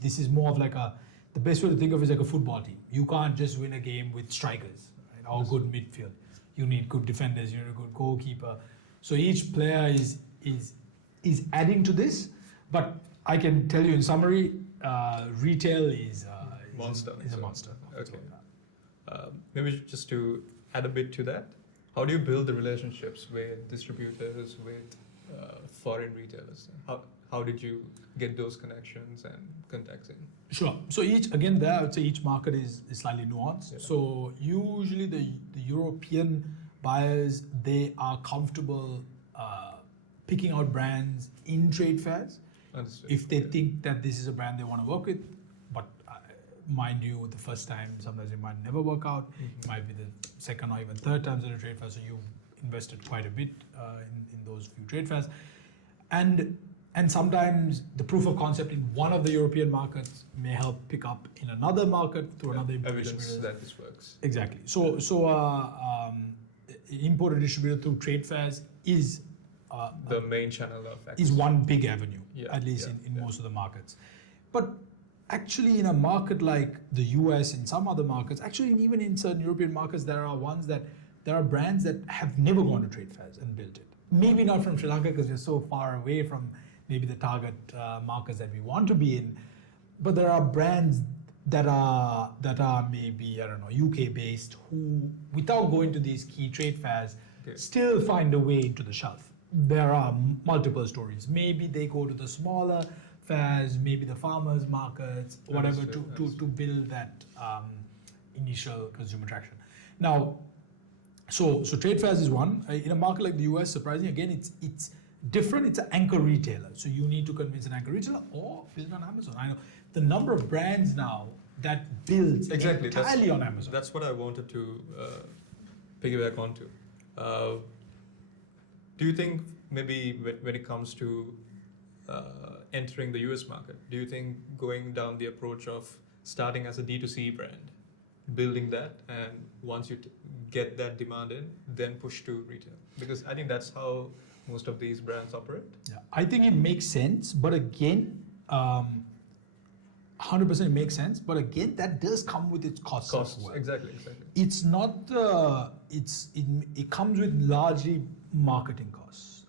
this is more of like the best way to think of it is like a football team. You can't just win a game with strikers, right, or good midfield. You need good defenders, you need a good goalkeeper. So each player is adding to this, but I can tell you in summary, retail is a monster. Okay. Maybe just to add a bit to that, how do you build the relationships with distributors, with foreign retailers? How did you get those connections and contacts in? Sure. So I would say each market is slightly nuanced. Yeah. So usually the European buyers, they are comfortable picking out brands in trade fairs. Understood. If they think that this is a brand they want to work with. But mind you, the first time, sometimes it might never work out. Mm-hmm. It might be the second or even third times at a trade fair, so you've invested quite a bit in those few trade fairs. And sometimes the proof of concept in one of the European markets may help pick up in another market through another importer evidence distributor. That this works. Exactly. So importer distributor through trade fairs is the main channel of access. Is one big avenue, at least in most of the markets. But actually in a market like the US, in some other markets, actually even in certain European markets, there are brands that have never gone to trade fairs and built it. Maybe not from Sri Lanka, because we're so far away from maybe the target markets that we want to be in, but there are brands that are maybe, I don't know, UK based, who without going to these key trade fairs still find a way into the shelf. There are multiple stories. Maybe they go to the smaller fairs, maybe the farmers markets, whatever, to build that initial consumer traction. Now, so trade fairs is one. In a market like the US, surprisingly, again, it's different. It's an anchor retailer. So you need to convince an anchor retailer or build on Amazon. I know the number of brands now that builds entirely on Amazon. That's what I wanted to piggyback onto. Do you think maybe when it comes to entering the US market, do you think going down the approach of starting as a D2C brand, building that, and once you get that demand in, then push to retail? Because I think that's how most of these brands operate. Yeah, I think it makes sense, but again, 100% makes sense. But again, that does come with its costs as well. Exactly. It's not the it comes with largely marketing costs,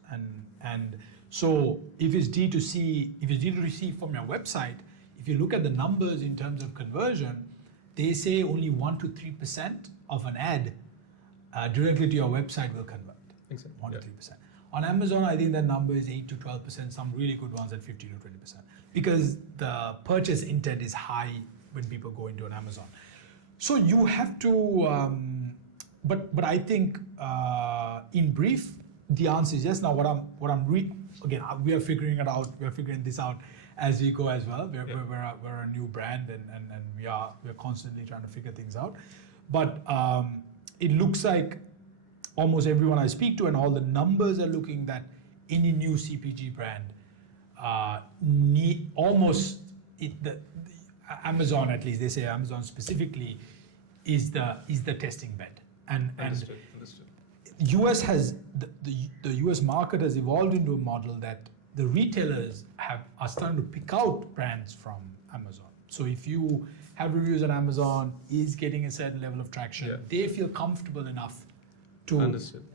and so if it's D2C from your website, if you look at the numbers in terms of conversion, they say only 1 to 3% of an ad directly to your website will convert. Exactly. 1 to 3%. On Amazon, I think that number is 8 to 12%. Some really good ones at 15 to 20%, because the purchase intent is high when people go into an Amazon. So you have to, but I think in brief, the answer is yes. Now, we are figuring it out. We are figuring this out as we go as well. We're a new brand, and we're constantly trying to figure things out. But it looks like almost everyone I speak to and all the numbers are looking that any new CPG brand Amazon, at least they say Amazon specifically, is the testing bed. Understood. US has the US market has evolved into a model that the retailers are starting to pick out brands from Amazon. So if you have reviews on Amazon, is getting a certain level of traction, they feel comfortable enough to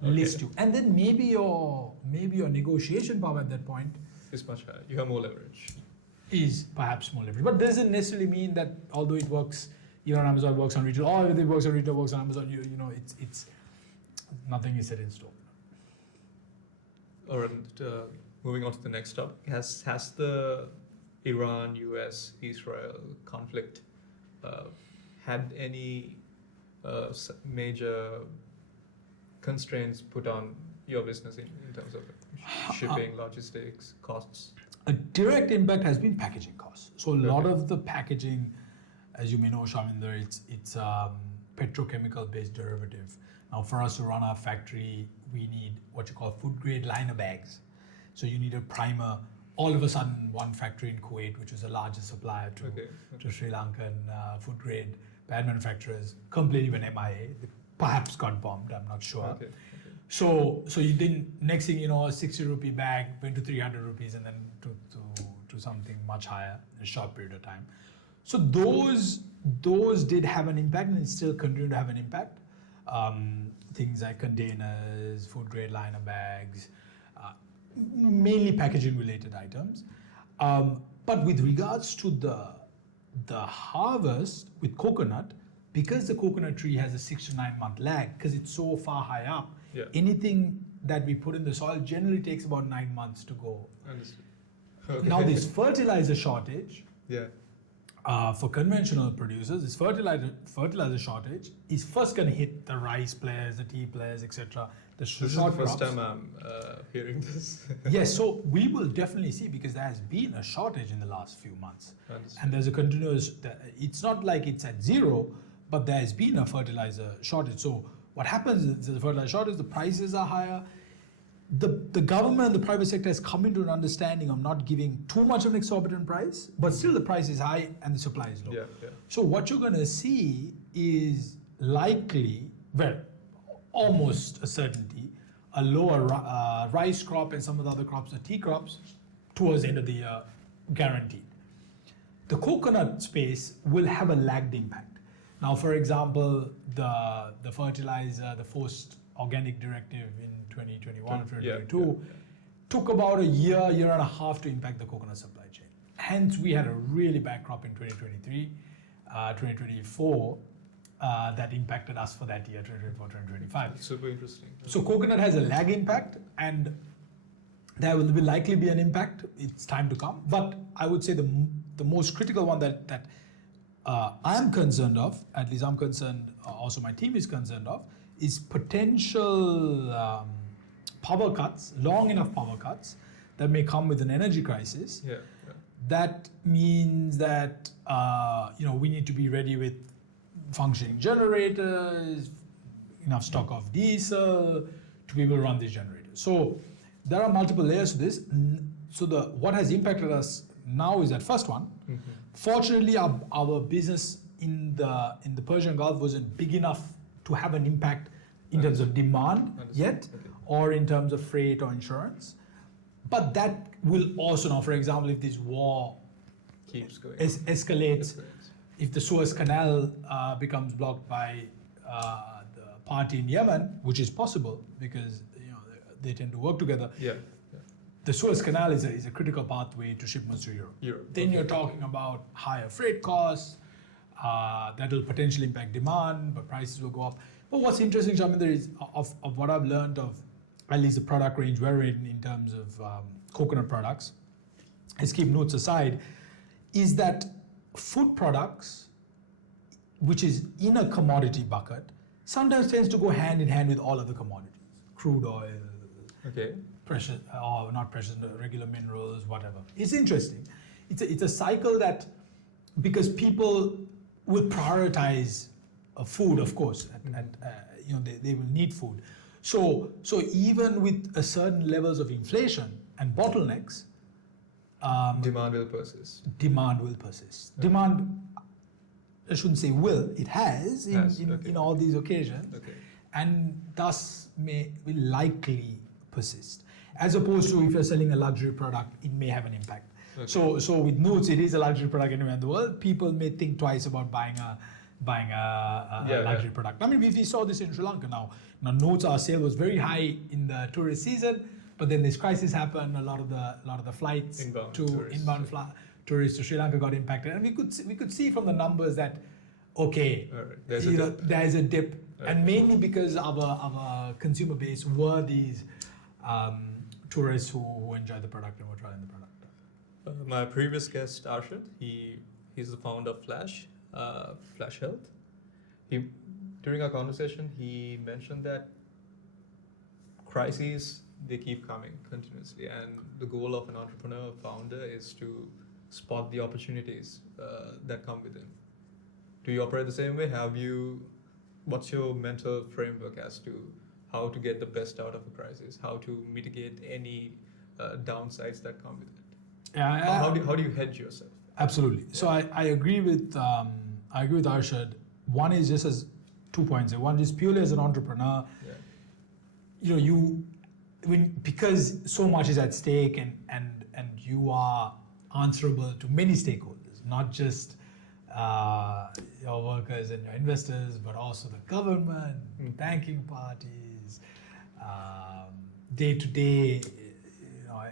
list you. And then maybe your negotiation power at that point is much higher. You have more leverage. Is perhaps more leverage. But doesn't necessarily mean that although it works, on Amazon, it works on retail, or everything works on retail, works on Amazon, it's nothing is set in stone. All right, moving on to the next topic. Has the Iran-US-Israel conflict had any major constraints put on your business in terms of shipping, logistics, costs? A direct impact has been packaging costs. So a lot of the packaging, as you may know, Shaminder, it's petrochemical-based derivative. Now, for us to run our factory, we need what you call food-grade liner bags. So you need a primer. All of a sudden, one factory in Kuwait, which is the largest supplier to Sri Lankan food-grade pad manufacturers, completely went MIA. They perhaps got bombed, I'm not sure. So you then, next thing you know, a 60 rupee bag went to 300 rupees and then to something much higher in a short period of time. So those did have an impact and still continue to have an impact. Things like containers, food grade liner bags, mainly packaging related items. But with regards to the harvest with coconut, because the coconut tree has a 6 to 9 month lag, because it's so far high up, anything that we put in the soil generally takes about 9 months to go. Understood. Now this fertilizer shortage, for conventional producers, this fertilizer shortage is first going to hit the rice players, the tea players, etc. This is the first time I'm hearing this. Yes, so we will definitely see, because there has been a shortage in the last few months. Understood. And there's a continuous, it's not like it's at zero, but there has been a fertilizer shortage. So what happens is the fertilizer shortage, the prices are higher. The government and the private sector has come into an understanding of not giving too much of an exorbitant price, but still the price is high and the supply is low. So what you're going to see is likely, well, almost a certainty, a lower rice crop and some of the other crops, the tea crops, towards the end of the year, guaranteed. The coconut space will have a lagged impact. Now, for example, the fertilizer, the forced organic directive in 2021 or 2022 took about a year and a half to impact the coconut supply chain. Hence, we had a really bad crop in 2023. 2024 that impacted us for that year, 2024, 2025. It's super interesting. So coconut has a lag impact, and there will likely be an impact. It's time to come. But I would say the most critical one that I am concerned of, at least I'm concerned, also my team is concerned of, is potential power cuts, long enough power cuts that may come with an energy crisis. Yeah. That means that we need to be ready with functioning generators, enough stock of diesel to be able to run these generators. So there are multiple layers to this. So what has impacted us now is that first one. Mm-hmm. Fortunately, our business in the Persian Gulf wasn't big enough to have an impact in terms of demand yet, or in terms of freight or insurance. But that will also now, for example, if this war keeps going, escalates, if the Suez Canal becomes blocked by the party in Yemen, which is possible because they tend to work together. Yeah. The Suez Canal is a critical pathway to shipments to Europe. Then you're talking about higher freight costs that will potentially impact demand, but prices will go up. But what's interesting, Shaminder, is of what I've learned of at least the product range we're in terms of coconut products, let's keep Nootz aside, is that food products, which is in a commodity bucket, sometimes tends to go hand in hand with all other commodities. Crude oil, precious, not precious, regular minerals, whatever. It's interesting. It's a cycle that, because people will prioritize food, of course, and they will need food. So even with a certain levels of inflation and bottlenecks, demand will persist. Demand, I shouldn't say will, it has in all these occasions, and thus will likely persist. As opposed to if you're selling a luxury product, it may have an impact. So with Nootz, it is a luxury product anywhere in the world. People may think twice about buying a luxury product. I mean, we saw this in Sri Lanka now. Now, Nootz, our sale was very high in the tourist season, but then this crisis happened. A lot of the flights inbound tourists to Sri Lanka got impacted, and we could see from the numbers that there's a dip, and mainly because our consumer base were these tourists who enjoy the product and were trying the product. My previous guest, Arshad, he's the founder of Flash Health. During our conversation, he mentioned that crises, they keep coming continuously, and the goal of an entrepreneur founder is to spot the opportunities that come with them. Do you operate the same way? What's your mental framework as to how to get the best out of a crisis, how to mitigate any downsides that come with it? How do you hedge yourself? Absolutely. So I agree with Arshad. One is just as 2 points. One is purely as an entrepreneur. Because so much is at stake, and you are answerable to many stakeholders, not just your workers and your investors, but also the government, banking parties, day to day,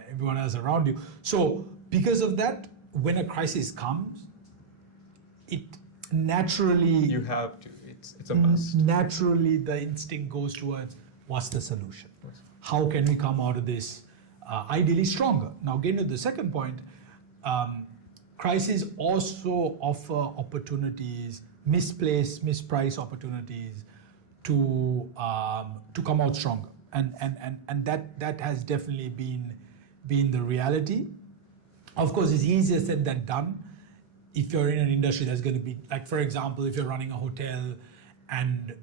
everyone else around you. So because of that, when a crisis comes, it naturally you have to. It's a must. Naturally, the instinct goes towards what's the solution? How can we come out of this ideally stronger? Now, getting to the second point, crises also offer opportunities, mispriced opportunities to come out stronger, and that has definitely been the reality. Of course, it's easier said than done. If you're in an industry that's going to be, like, for example, if you're running a hotel and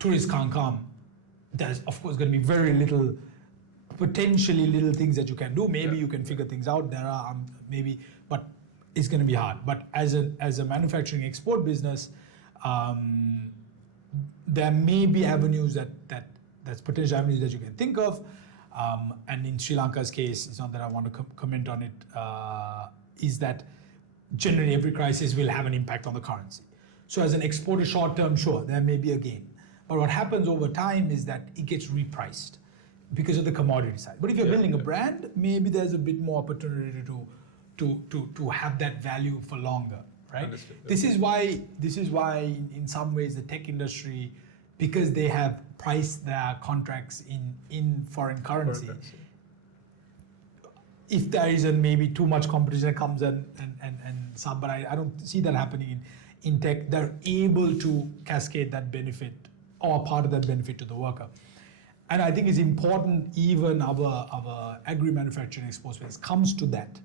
tourists can't come, there's of course going to be very little, potentially little things that you can do. Maybe you can figure things out. There are but it's going to be hard. But as a manufacturing export business, there may be avenues that's potential avenues that you can think of. And in Sri Lanka's case, it's not that I want to comment on it, is that generally every crisis will have an impact on the currency. So as an exporter short term, sure, there may be a gain. But what happens over time is that it gets repriced because of the commodity side. But if you're building a brand, maybe there's a bit more opportunity to have that value for longer, right? Understood. This is why in some ways the tech industry, because they have priced their contracts in foreign currency. If there isn't maybe too much competition that comes and some, but I don't see that happening in tech. They're able to cascade that benefit or part of that benefit to the worker. And I think it's important even our agri-manufacturing export space comes to that.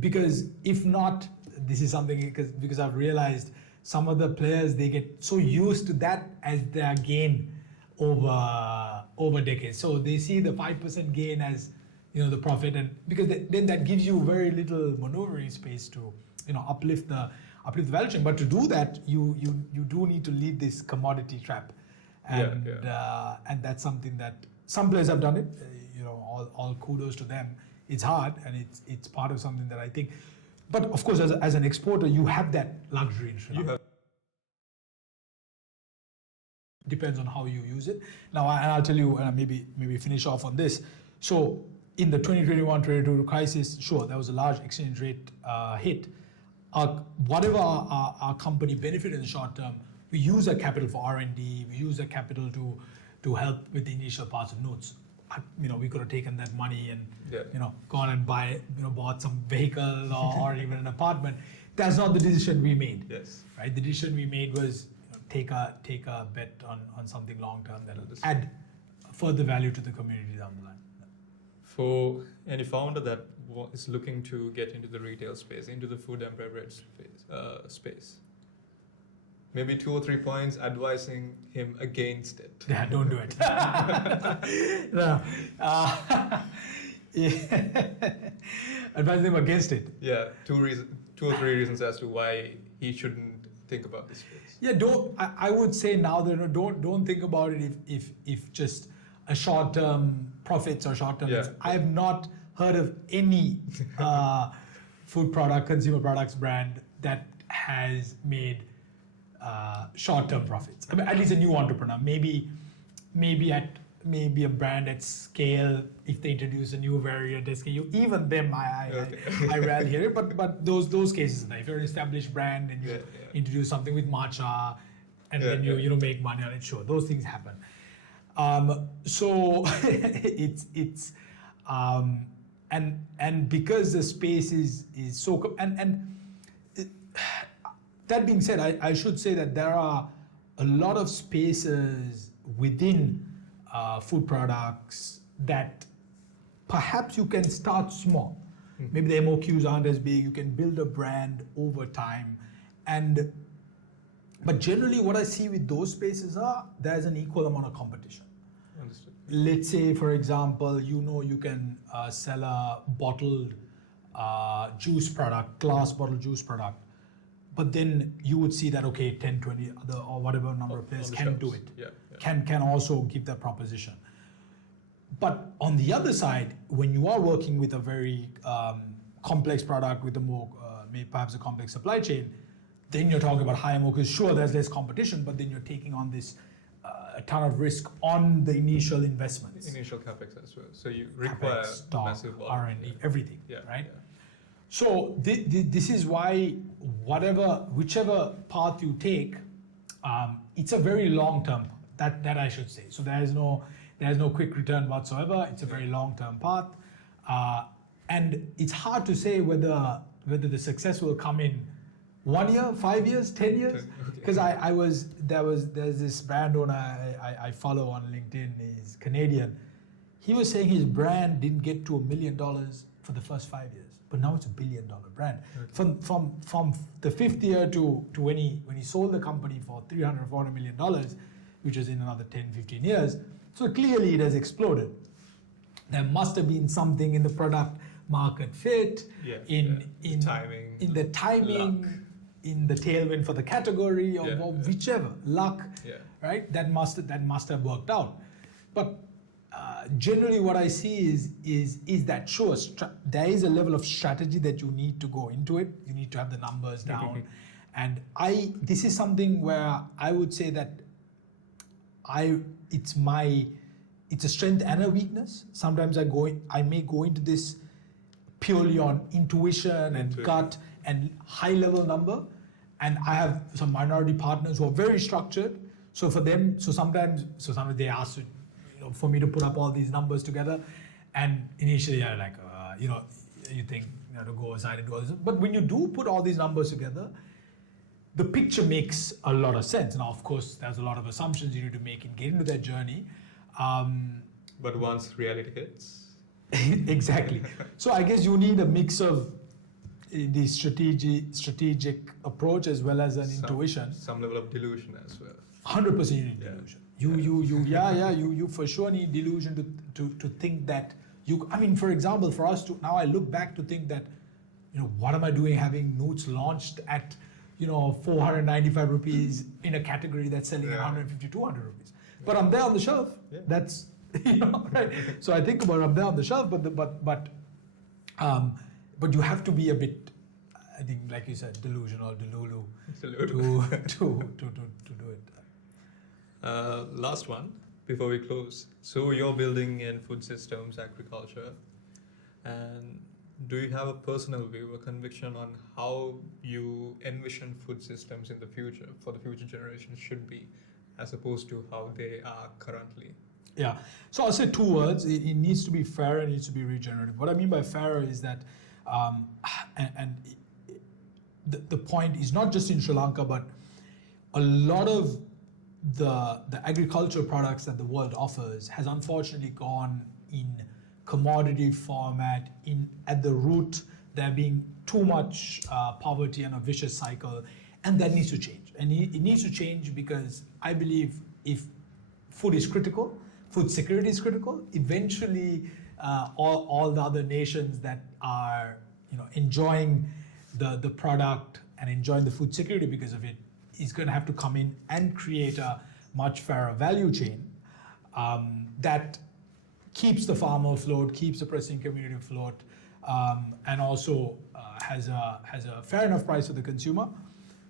Because if not, this is something because I've realized some of the players, they get so used to that as their gain over decades. So they see the 5% gain as the profit, and because then that gives you very little maneuvering space to uplift the value chain. But to do that, you do need to lead this commodity trap, and and that's something that some players have done it. All kudos to them. It's hard, and it's part of something that I think. But of course, as an exporter, you have that luxury in Sri Lanka. Depends on how you use it. Now, and I'll tell you, maybe finish off on this. So in the 2021-22 crisis, sure, there was a large exchange rate hit. Whatever our company benefited in the short term, we use that capital for R&D. We use that capital to help with the initial parts of Nootz. We could have taken that money and gone and bought some vehicle or even an apartment. That's not the decision we made. Yes. Right. The decision we made was take a bet on something long term that will add further value to the community down the line. For any founder that is looking to get into the retail space, into the food and beverage space, maybe 2 or 3 points advising him against it. Yeah, don't do it. No. Advising him against it. Yeah, 2 or 3 reasons as to why he shouldn't think about this space. Yeah, I would say now that don't think about it if just a short-term profits or short-term. Yeah. I have not heard of any food product, consumer products brand that has made short-term profits. I mean, at least a new entrepreneur, maybe a brand at scale, if they introduce a new variant SKU, even them I rarely hear it. But those cases, if you're an established brand and you introduce something with matcha, and then you make money on it, sure, those things happen. So it's and because the space is so that being said, I should say that there are a lot of spaces within food products that perhaps you can start small. Maybe the MOQs aren't as big. You can build a brand over time, but generally what I see with those spaces there's an equal amount of competition. Understood. Let's say, for example, you can sell a bottled juice product, glass bottle juice product, but then you would see that, okay, 10, 20 other or whatever number of players can do it, can also give that proposition. But on the other side, when you are working with a very complex product with a more, maybe perhaps a complex supply chain, then you're talking about high MO, because sure, there's less competition, but then you're taking on this a ton of risk on the initial investments. Initial capex as well. So you require stock, massive R&D, everything, right? Yeah. So this is why whichever path you take, it's a very long term. That I should say. So there's no quick return whatsoever. It's a very long term path, and it's hard to say whether the success will come in 1 year, 5 years, 10 years. Because there's this brand owner I follow on LinkedIn. He's Canadian. He was saying his brand didn't get to $1 million for the first 5 years, but now it's $1 billion brand. Okay. From the 5th year to when he sold the company for $300, $400 million, which is in another 10, 15 years. So clearly it has exploded. There must have been something in the product market fit, in the timing, luck. In the tailwind for the category, or whichever, luck, right? That must have worked out. But generally what I see is that sure, there is a level of strategy that you need to go into it. You need to have the numbers down. And this is something where I would say that it's a strength and a weakness. Sometimes I may go into this purely on intuition and gut and high level number, and I have some minority partners who are very structured. So for them, sometimes they ask, for me to put up all these numbers together, and initially I like, you think to go aside and do all this, but when you do put all these numbers together, the picture makes a lot of sense. Now, of course, there's a lot of assumptions you need to make and get into that journey. But once reality hits, exactly. So I guess you need a mix of the strategic approach as well as an intuition. Some level of delusion as well. 100% you need delusion. You for sure need delusion to think that for example, for us to now I look back to think that, what am I doing having Nootz launched at 495 rupees in a category that's selling at 150, 200 rupees. But I'm there on the shelf. Yeah. That's right. So I think about I'm there on the shelf, but you have to be a bit, I think, like you said, delusional, delulu, to do it. Last one before we close. So you're building in food systems, agriculture, and do you have a personal view or conviction on how you envision food systems in the future, for the future generations should be, as opposed to how they are currently? Yeah, so I'll say two words. It needs to be fair and it needs to be regenerative. What I mean by fair is that, the point is not just in Sri Lanka, but a lot of the agricultural products that the world offers has unfortunately gone in commodity format. At the root, there being too much poverty and a vicious cycle, and that needs to change. And it needs to change because I believe if food is critical, food security is critical, eventually all the other nations that are enjoying the product and enjoying the food security because of it is going to have to come in and create a much fairer value chain that keeps the farmer afloat, keeps the pressing community afloat, and also has a fair enough price for the consumer,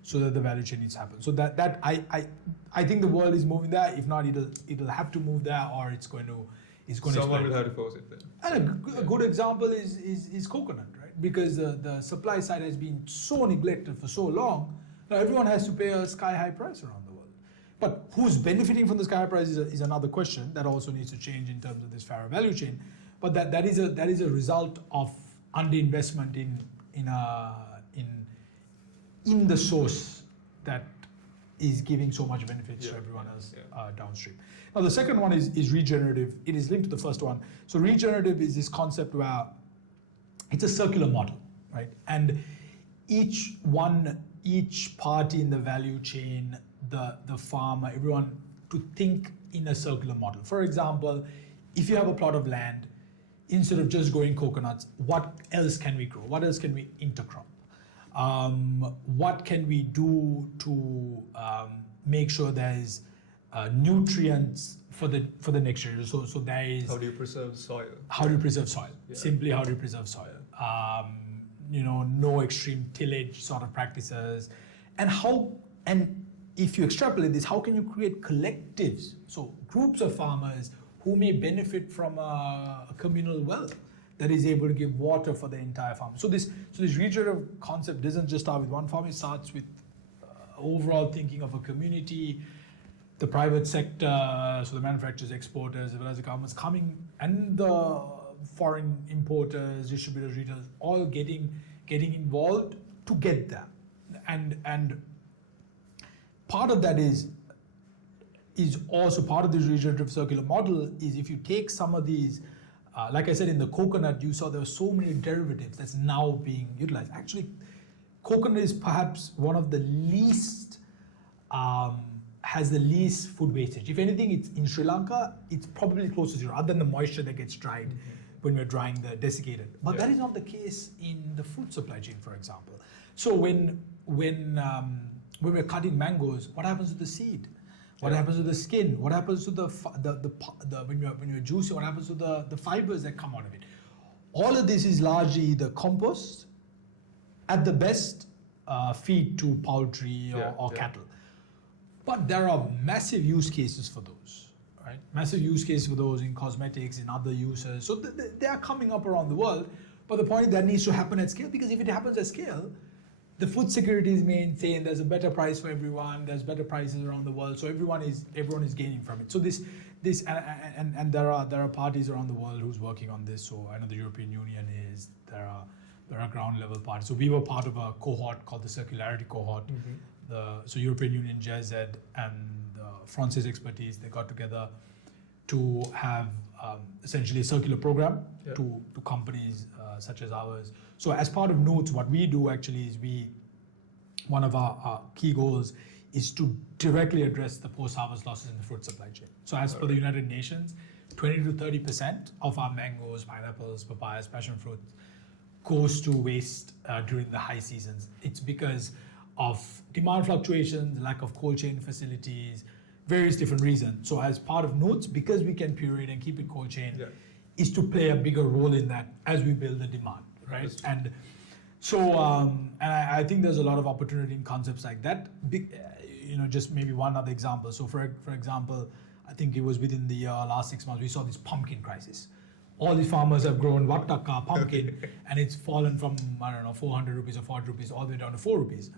so that the value chain needs to happen. So that I think the world is moving there. If not, it'll have to move there, or it's going to someone will have to force it then. And a good example is coconut, right? Because the supply side has been so neglected for so long. Now everyone has to pay a sky high price around the world. But who's benefiting from the sky high price is another question that also needs to change in terms of this fairer value chain. But that is a result of underinvestment in the source that is giving so much benefits to everyone else downstream. Now the second one is regenerative. It is linked to the first one. So regenerative is this concept where it's a circular model, right? And each party in the value chain, the farmer, everyone, to think in a circular model. For example, if you have a plot of land, instead of just growing coconuts, what else can we grow? What else can we intercrop? What can we do to make sure there is nutrients for the next year? So there is. How do you preserve soil? How do you preserve soil? Yeah. Simply, how do you preserve soil? No extreme tillage sort of practices, and if you extrapolate this, how can you create collectives? So groups of farmers who may benefit from a communal well that is able to give water for the entire farm. So this regenerative concept doesn't just start with one farm. It starts with overall thinking of a community, the private sector, so the manufacturers, exporters, as well as the governments coming, and the foreign importers, distributors, retailers, all getting involved to get there. And part of that is also part of this regenerative circular model is if you take some of these, like I said, in the coconut, you saw there were so many derivatives that's now being utilized. Actually, coconut is perhaps one of the least, has the least food wastage. If anything, it's in Sri Lanka, it's probably close to zero, other than the moisture that gets dried when we're drying the desiccated. But that is not the case in the fruit supply chain, for example. So when we're cutting mangoes, what happens to the seed? What happens to the skin? What happens to when you're juicing? What happens to the fibers that come out of it? All of this is largely either compost, at the best, feed to poultry or cattle. But there are massive use cases for those, right? Massive use cases for those in cosmetics, in other uses. So they are coming up around the world. But the point is that needs to happen at scale, because if it happens at scale, the food security is maintained. There's a better price for everyone. There's better prices around the world, so everyone is gaining from it. So this and there are parties around the world who's working on this. So I know the European Union is there are ground level parties. So we were part of a cohort called the Circularity Cohort. So European Union, GIZ, and France's expertise, they got together to have essentially a circular program to companies such as ours. So as part of Nootz, what we do actually is one of our key goals is to directly address the post-harvest losses in the fruit supply chain. So as per the United Nations, 20 to 30% of our mangoes, pineapples, papayas, passion fruits goes to waste during the high seasons. It's because of demand fluctuations, lack of cold chain facilities, various different reasons. So as part of Nootz, because we can puree it and keep it cold chain, is to play a bigger role in that as we build the demand, right? And so, and I think there's a lot of opportunity in concepts like that. Just maybe one other example. So for example, I think it was within the last 6 months, we saw this pumpkin crisis. All these farmers have grown wattaka pumpkin, and it's fallen from, 400 rupees or 40 rupees all the way down to 4 rupees.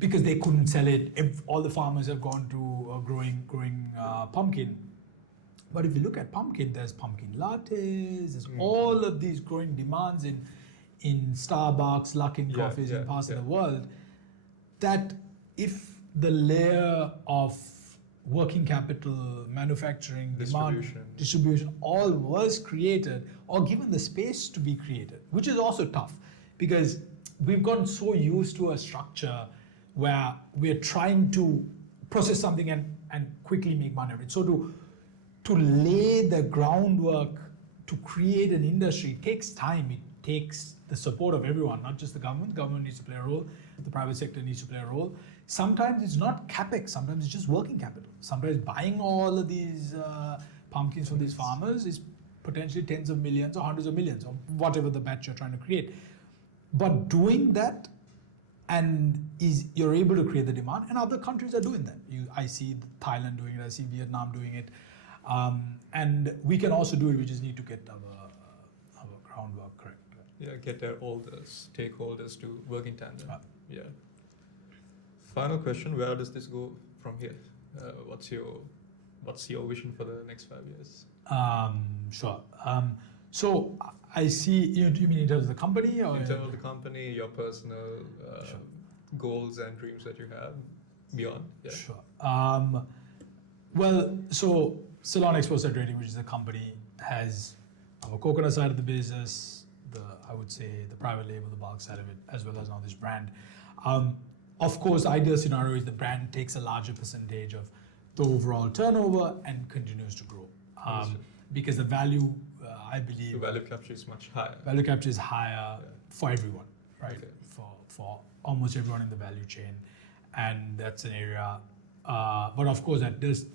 Because they couldn't sell it. All the farmers have gone to growing pumpkin. But if you look at pumpkin, there's pumpkin lattes, there's all of these growing demands in Starbucks, Luckin coffees in parts of the world, that if the layer of working capital, manufacturing, distribution, all was created or given the space to be created, which is also tough because we've gotten so used to a structure where we're trying to process something and quickly make money of it. So to lay the groundwork to create an industry takes time. It takes the support of everyone, not just the government. The government needs to play a role. The private sector needs to play a role. Sometimes it's not capex. Sometimes it's just working capital. Sometimes buying all of these pumpkins from these farmers is potentially tens of millions or hundreds of millions or whatever the batch you're trying to create. But doing that you're able to create the demand, and other countries are doing that. I see Thailand doing it. I see Vietnam doing it, and we can also do it. We just need to get our groundwork correct. Yeah, get all the stakeholders to work in tandem. Yeah. Final question: where does this go from here? What's your vision for the next 5 years? Sure. So I see. You mean in terms of the company, or in terms of the company, your personal goals and dreams that you have beyond? Yeah. Sure. Well, so Ceylon Exposed Trading, which is a company, has our coconut side of the business, I would say the private label, the bulk side of it, as well as now this brand. Of course, the ideal scenario is the brand takes a larger percentage of the overall turnover and continues to grow. Because the value, I believe... The value capture is much higher. Value capture is higher for everyone, right? Okay. For almost everyone in the value chain. And that's an area... but of course, that does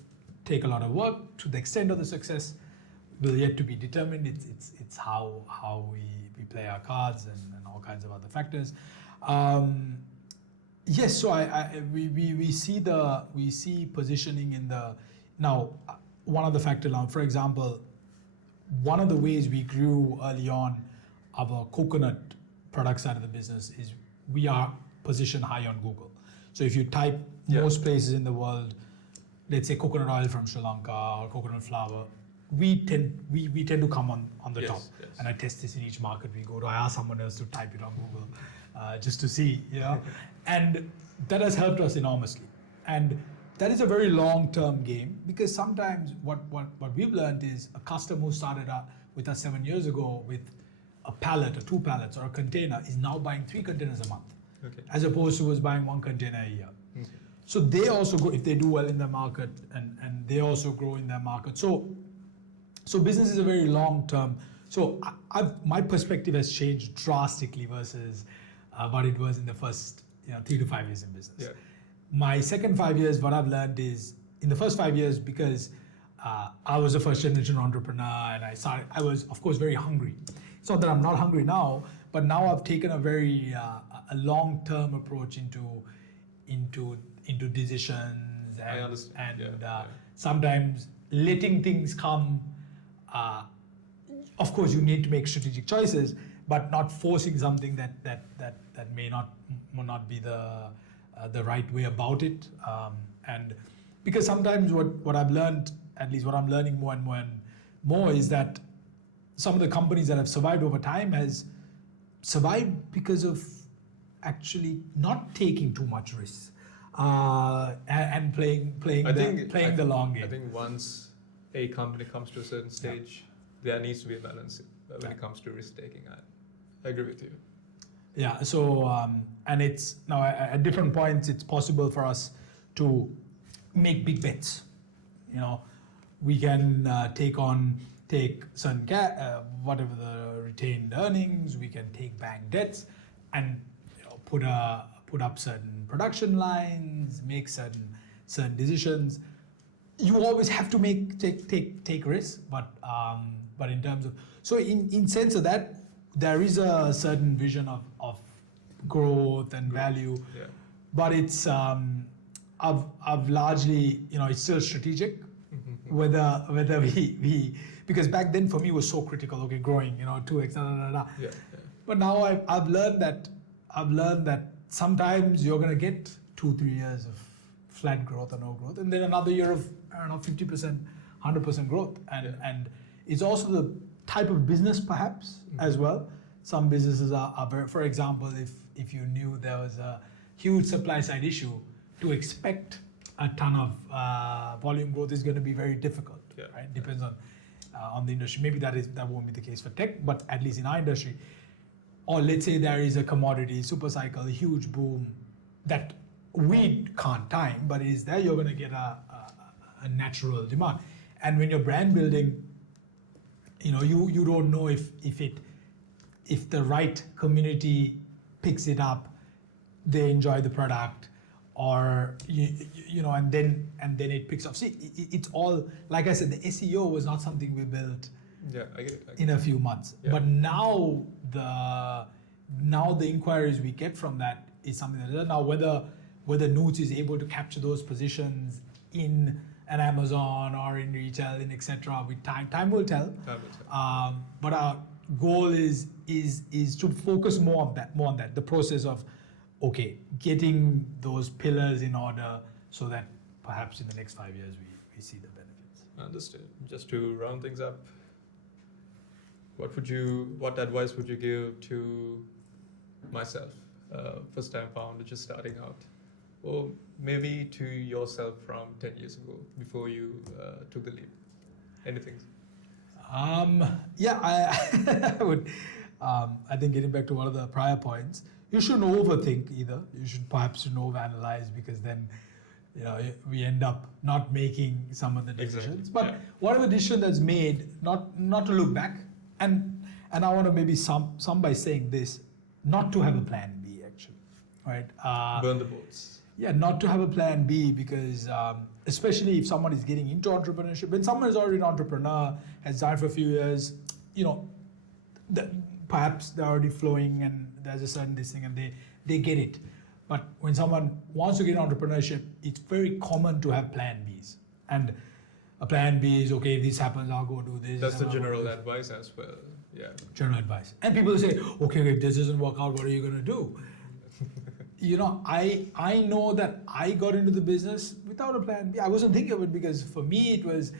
take a lot of work. To the extent of the success will yet to be determined. It's how we play our cards and all kinds of other factors. Yes, so we see positioning in the now. One of the factors now, for example, one of the ways we grew early on our coconut product side of the business is we are positioned high on Google. So if you type most places in the world, let's say coconut oil from Sri Lanka or coconut flour, we tend to come on the top. Yes. And I test this in each market we go to. I ask someone else to type it on Google just to see, and that has helped us enormously. And that is a very long-term game, because sometimes what we've learned is a customer who started out with us 7 years ago with a pallet or 2 pallets or a container is now buying 3 containers a month, as opposed to was buying 1 container a year. So they also grow if they do well in their market, and they also grow in their market. So business is a very long-term. So my perspective has changed drastically versus what it was in the first 3 to 5 years in business. Yeah. My second 5 years, what I've learned is in the first 5 years, because I was a first generation entrepreneur and I was of course very hungry. It's not that I'm not hungry now, but now I've taken a very a long-term approach into decisions and sometimes letting things come. Of course, you need to make strategic choices, but not forcing something that may not be the right way about it. And because sometimes what I've learned, at least what I'm learning more and more, is that some of the companies that have survived over time has survived because of actually not taking too much risks and playing the long game. I think once a company comes to a certain stage, there needs to be a balance when it comes to risk taking. I agree with you. Yeah. So and it's now at different points it's possible for us to make big bets. We can take certain whatever the retained earnings. We can take bank debts and put up certain production lines, make certain decisions. You always have to take risks, but in terms of in sense of that, there is a certain vision of growth and value, but it's I've largely it's still strategic. Whether we because back then for me it was so critical. Okay, growing 2x Yeah. But now I've learned that sometimes you're gonna get 2-3 years of flat growth or no growth, and then another year of 50%, 100% growth, and it's also the type of business perhaps as well. Some businesses are very, for example, if you knew there was a huge supply side issue, to expect a ton of volume growth is going to be very difficult. Right? Depends on the industry. Maybe that won't be the case for tech, but at least in our industry, or let's say there is a commodity super cycle, a huge boom that we can't time, but it is there. You're going to get a natural demand, and when you're brand building, you don't know if the right community picks it up, they enjoy the product, or and then it picks up. See, it's all, like I said, the SEO was not something we built I get it. in a few months. But now the inquiries we get from that is something that now whether Nootz is able to capture those positions in an Amazon or in retail, in etc. With time will tell. But our goal is to focus more on that, the process of getting those pillars in order, so that perhaps in the next 5 years we see the benefits. Understood. Just to round things up, what advice would you give to myself, first time founder just starting out, or maybe to yourself from 10 years ago before you took the leap? Anything? I would. I think getting back to one of the prior points, you shouldn't overthink either. You should perhaps overanalyze, because then we end up not making some of the decisions. Exactly. But whatever decision that's made, not to look back, and I want to maybe sum by saying this: not to have a plan B, actually, right? Burn the boats. Yeah, not to have a plan B, because especially if someone is getting into entrepreneurship, when someone is already an entrepreneur, has done it for a few years, perhaps they're already flowing and there's a certain this thing and they get it. But when someone wants to get into entrepreneurship, it's very common to have plan Bs. And a plan B is, if this happens, I'll go do this. That's the general advice as well. Yeah. General advice. And people say, if this doesn't work out, what are you going to do? I know that I got into the business without a plan B. I wasn't thinking of it, because for me it was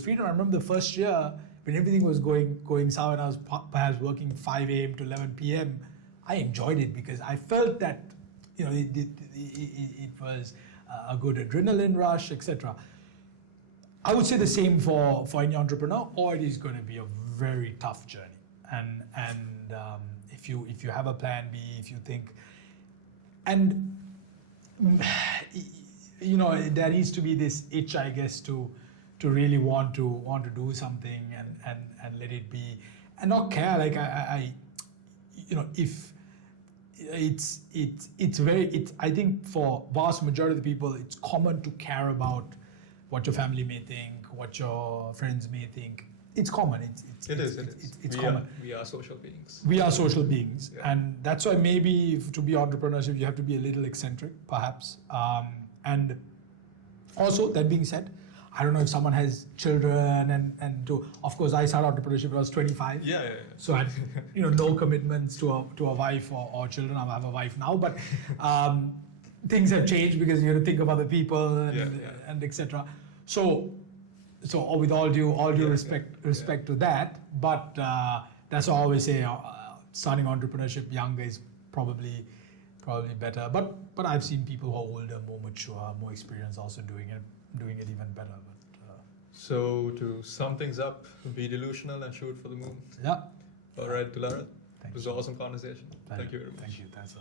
freedom. I remember the first year when everything was going south and I was perhaps working 5 a.m. to 11 p.m. I enjoyed it, because I felt that it was a good adrenaline rush, etc. I would say the same for any entrepreneur, or it is going to be a very tough journey. And if you have a plan B, if you think, and there needs to be this itch, I guess, to really want to do something and let it be, and not care. Like if I think for vast majority of the people, it's common to care about what your family may think, what your friends may think. It's common. It's common. We are social beings. We are social beings, and that's why maybe to be entrepreneurship, you have to be a little eccentric, perhaps. And also, that being said, I don't know if someone has children and to, of course, I started entrepreneurship when I was 25. Yeah. So I had, no commitments to a wife or children. I have a wife now, but things have changed because you have to think of other people and etc. So with all due respect to that, but that's why I always say starting entrepreneurship younger is probably better. But I've seen people who are older, more mature, more experienced, also doing it even better. But So to sum things up, be delusional and shoot for the moon. yeah. All right, Dulara. It Thanks. was an awesome conversation. Thank you very much. Thank you. Thanks.